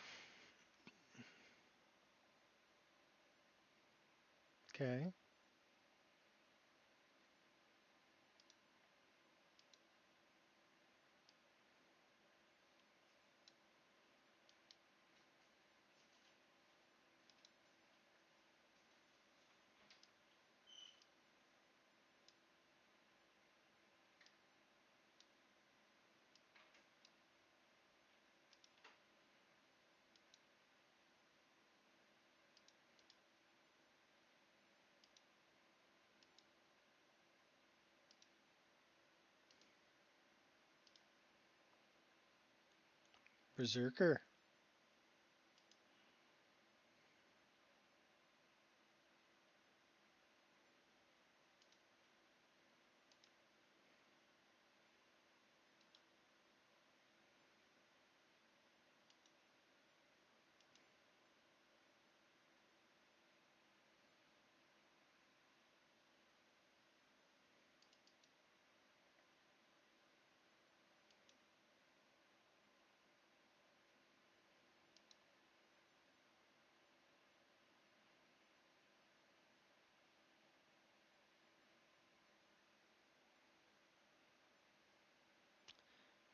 Okay. Berserker.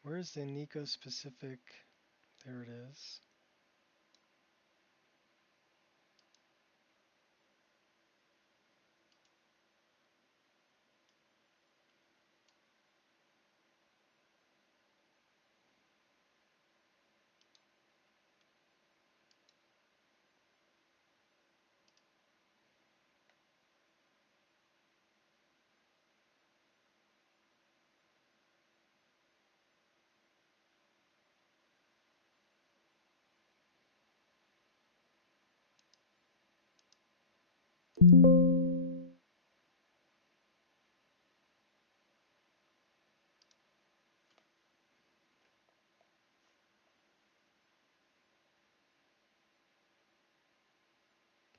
Where's the Nico specific? There it is.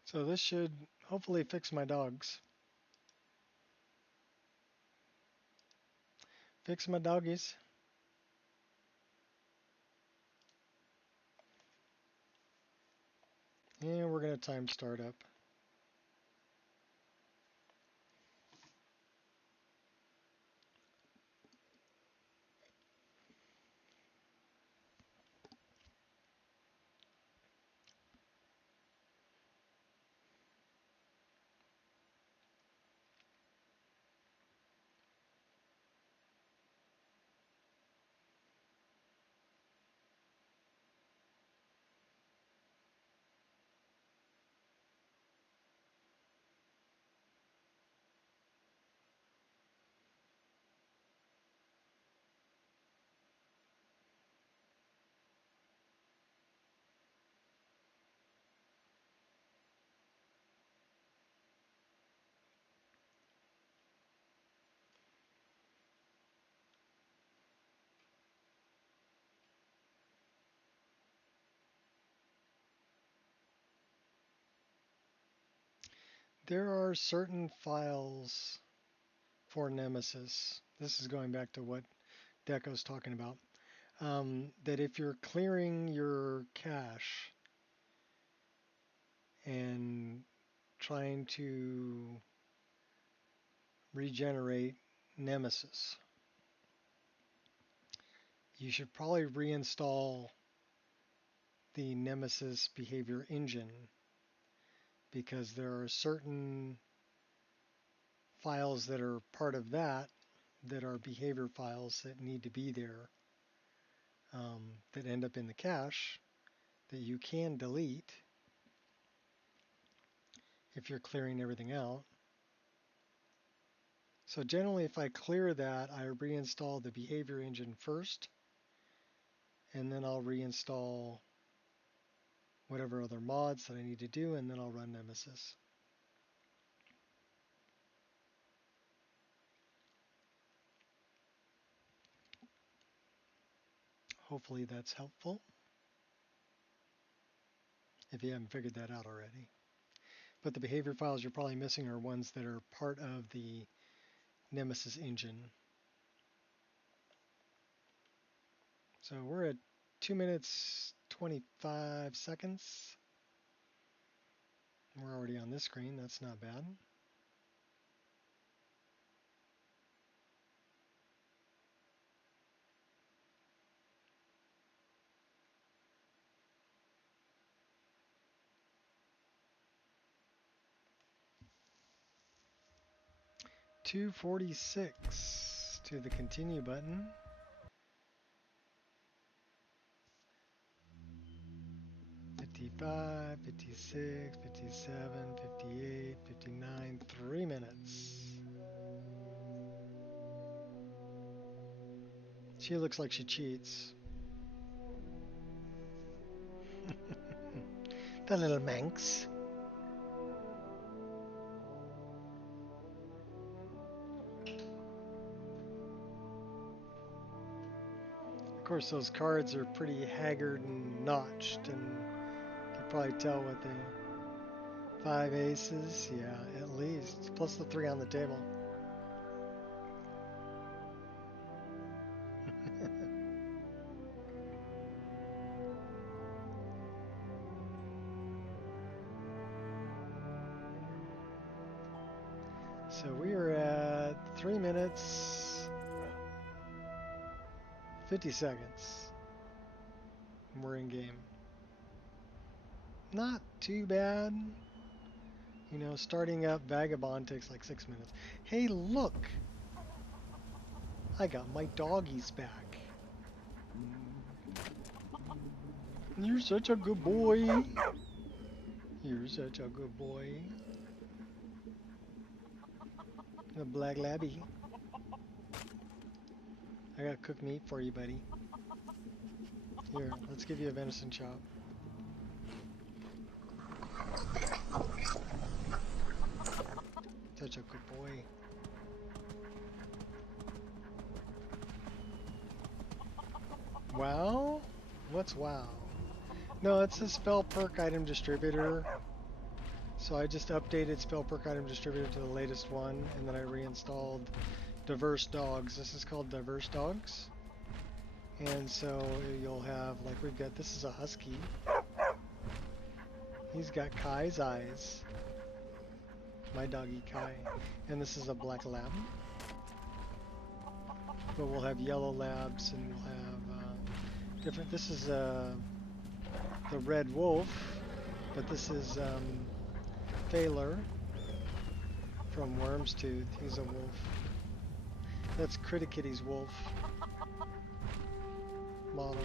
So this should hopefully fix my dogs. Fix my doggies. And we're going to time startup. There are certain files for Nemesis. This is going back to what Deco's talking about. That if you're clearing your cache and trying to regenerate Nemesis, you should probably reinstall the Nemesis behavior engine, because there are certain files that are part of that are behavior files that need to be there, that end up in the cache that you can delete if you're clearing everything out. So generally, if I clear that, I reinstall the behavior engine first, and then I'll reinstall whatever other mods that I need to do, and then I'll run Nemesis. Hopefully that's helpful, if you haven't figured that out already. But the behavior files you're probably missing are ones that are part of the Nemesis engine. So we're at 2 minutes 25 seconds. We're already on this screen, that's not bad. .246 to the continue button. .55, 56, 57, 58, 59, 3 minutes. She looks like she cheats. The little Manx. Of course, those cards are pretty haggard and notched, and you can probably tell what they... 5 aces, yeah, at least. Plus the 3 on the table. So we are at 3 minutes, 50 seconds. We're in game. Not too bad. You know, starting up Vagabond takes like 6 minutes. Hey, look! I got my doggies back. You're such a good boy. You're such a good boy. The black labby. I got cooked meat for you, buddy. Here, let's give you a venison chop. Such a good boy. Wow? What's wow? No, it's a spell perk item distributor. So I just updated spell perk item distributor to the latest one, and then I reinstalled diverse dogs. This is called diverse dogs. And so you'll have, like, we've got, this is a husky. He's got Kai's eyes. My doggy Kai. And this is a black lab. But we'll have yellow labs and we'll have different. This is the red wolf, but this is Phaler from Worm's Tooth. He's a wolf. That's Criticitty's wolf model.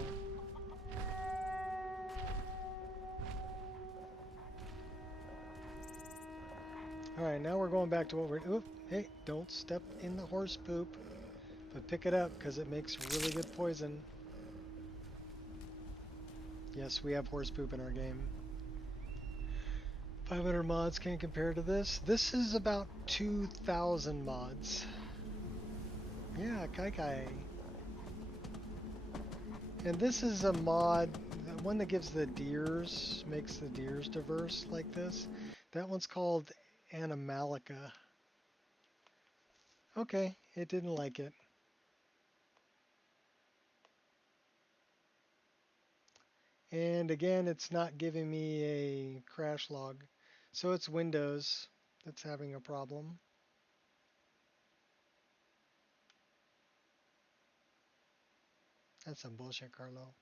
Alright, now we're going back to what we're... Oop, hey, don't step in the horse poop. But pick it up, because it makes really good poison. Yes, we have horse poop in our game. 500 mods can't compare to this. This is about 2,000 mods. Yeah, Kai. And this is a mod, the one that gives the deers, makes the deers diverse like this. That one's called Animalica. Okay, it didn't like it. And again, it's not giving me a crash log. So it's Windows that's having a problem. That's some bullshit, Carlo.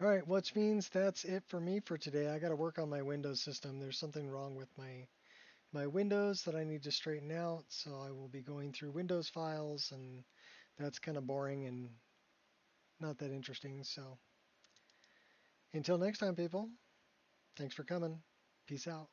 Alright, which means that's it for me for today. I got to work on my Windows system. There's something wrong with my Windows that I need to straighten out. So I will be going through Windows files, and that's kind of boring and not that interesting. So until next time, people, thanks for coming. Peace out.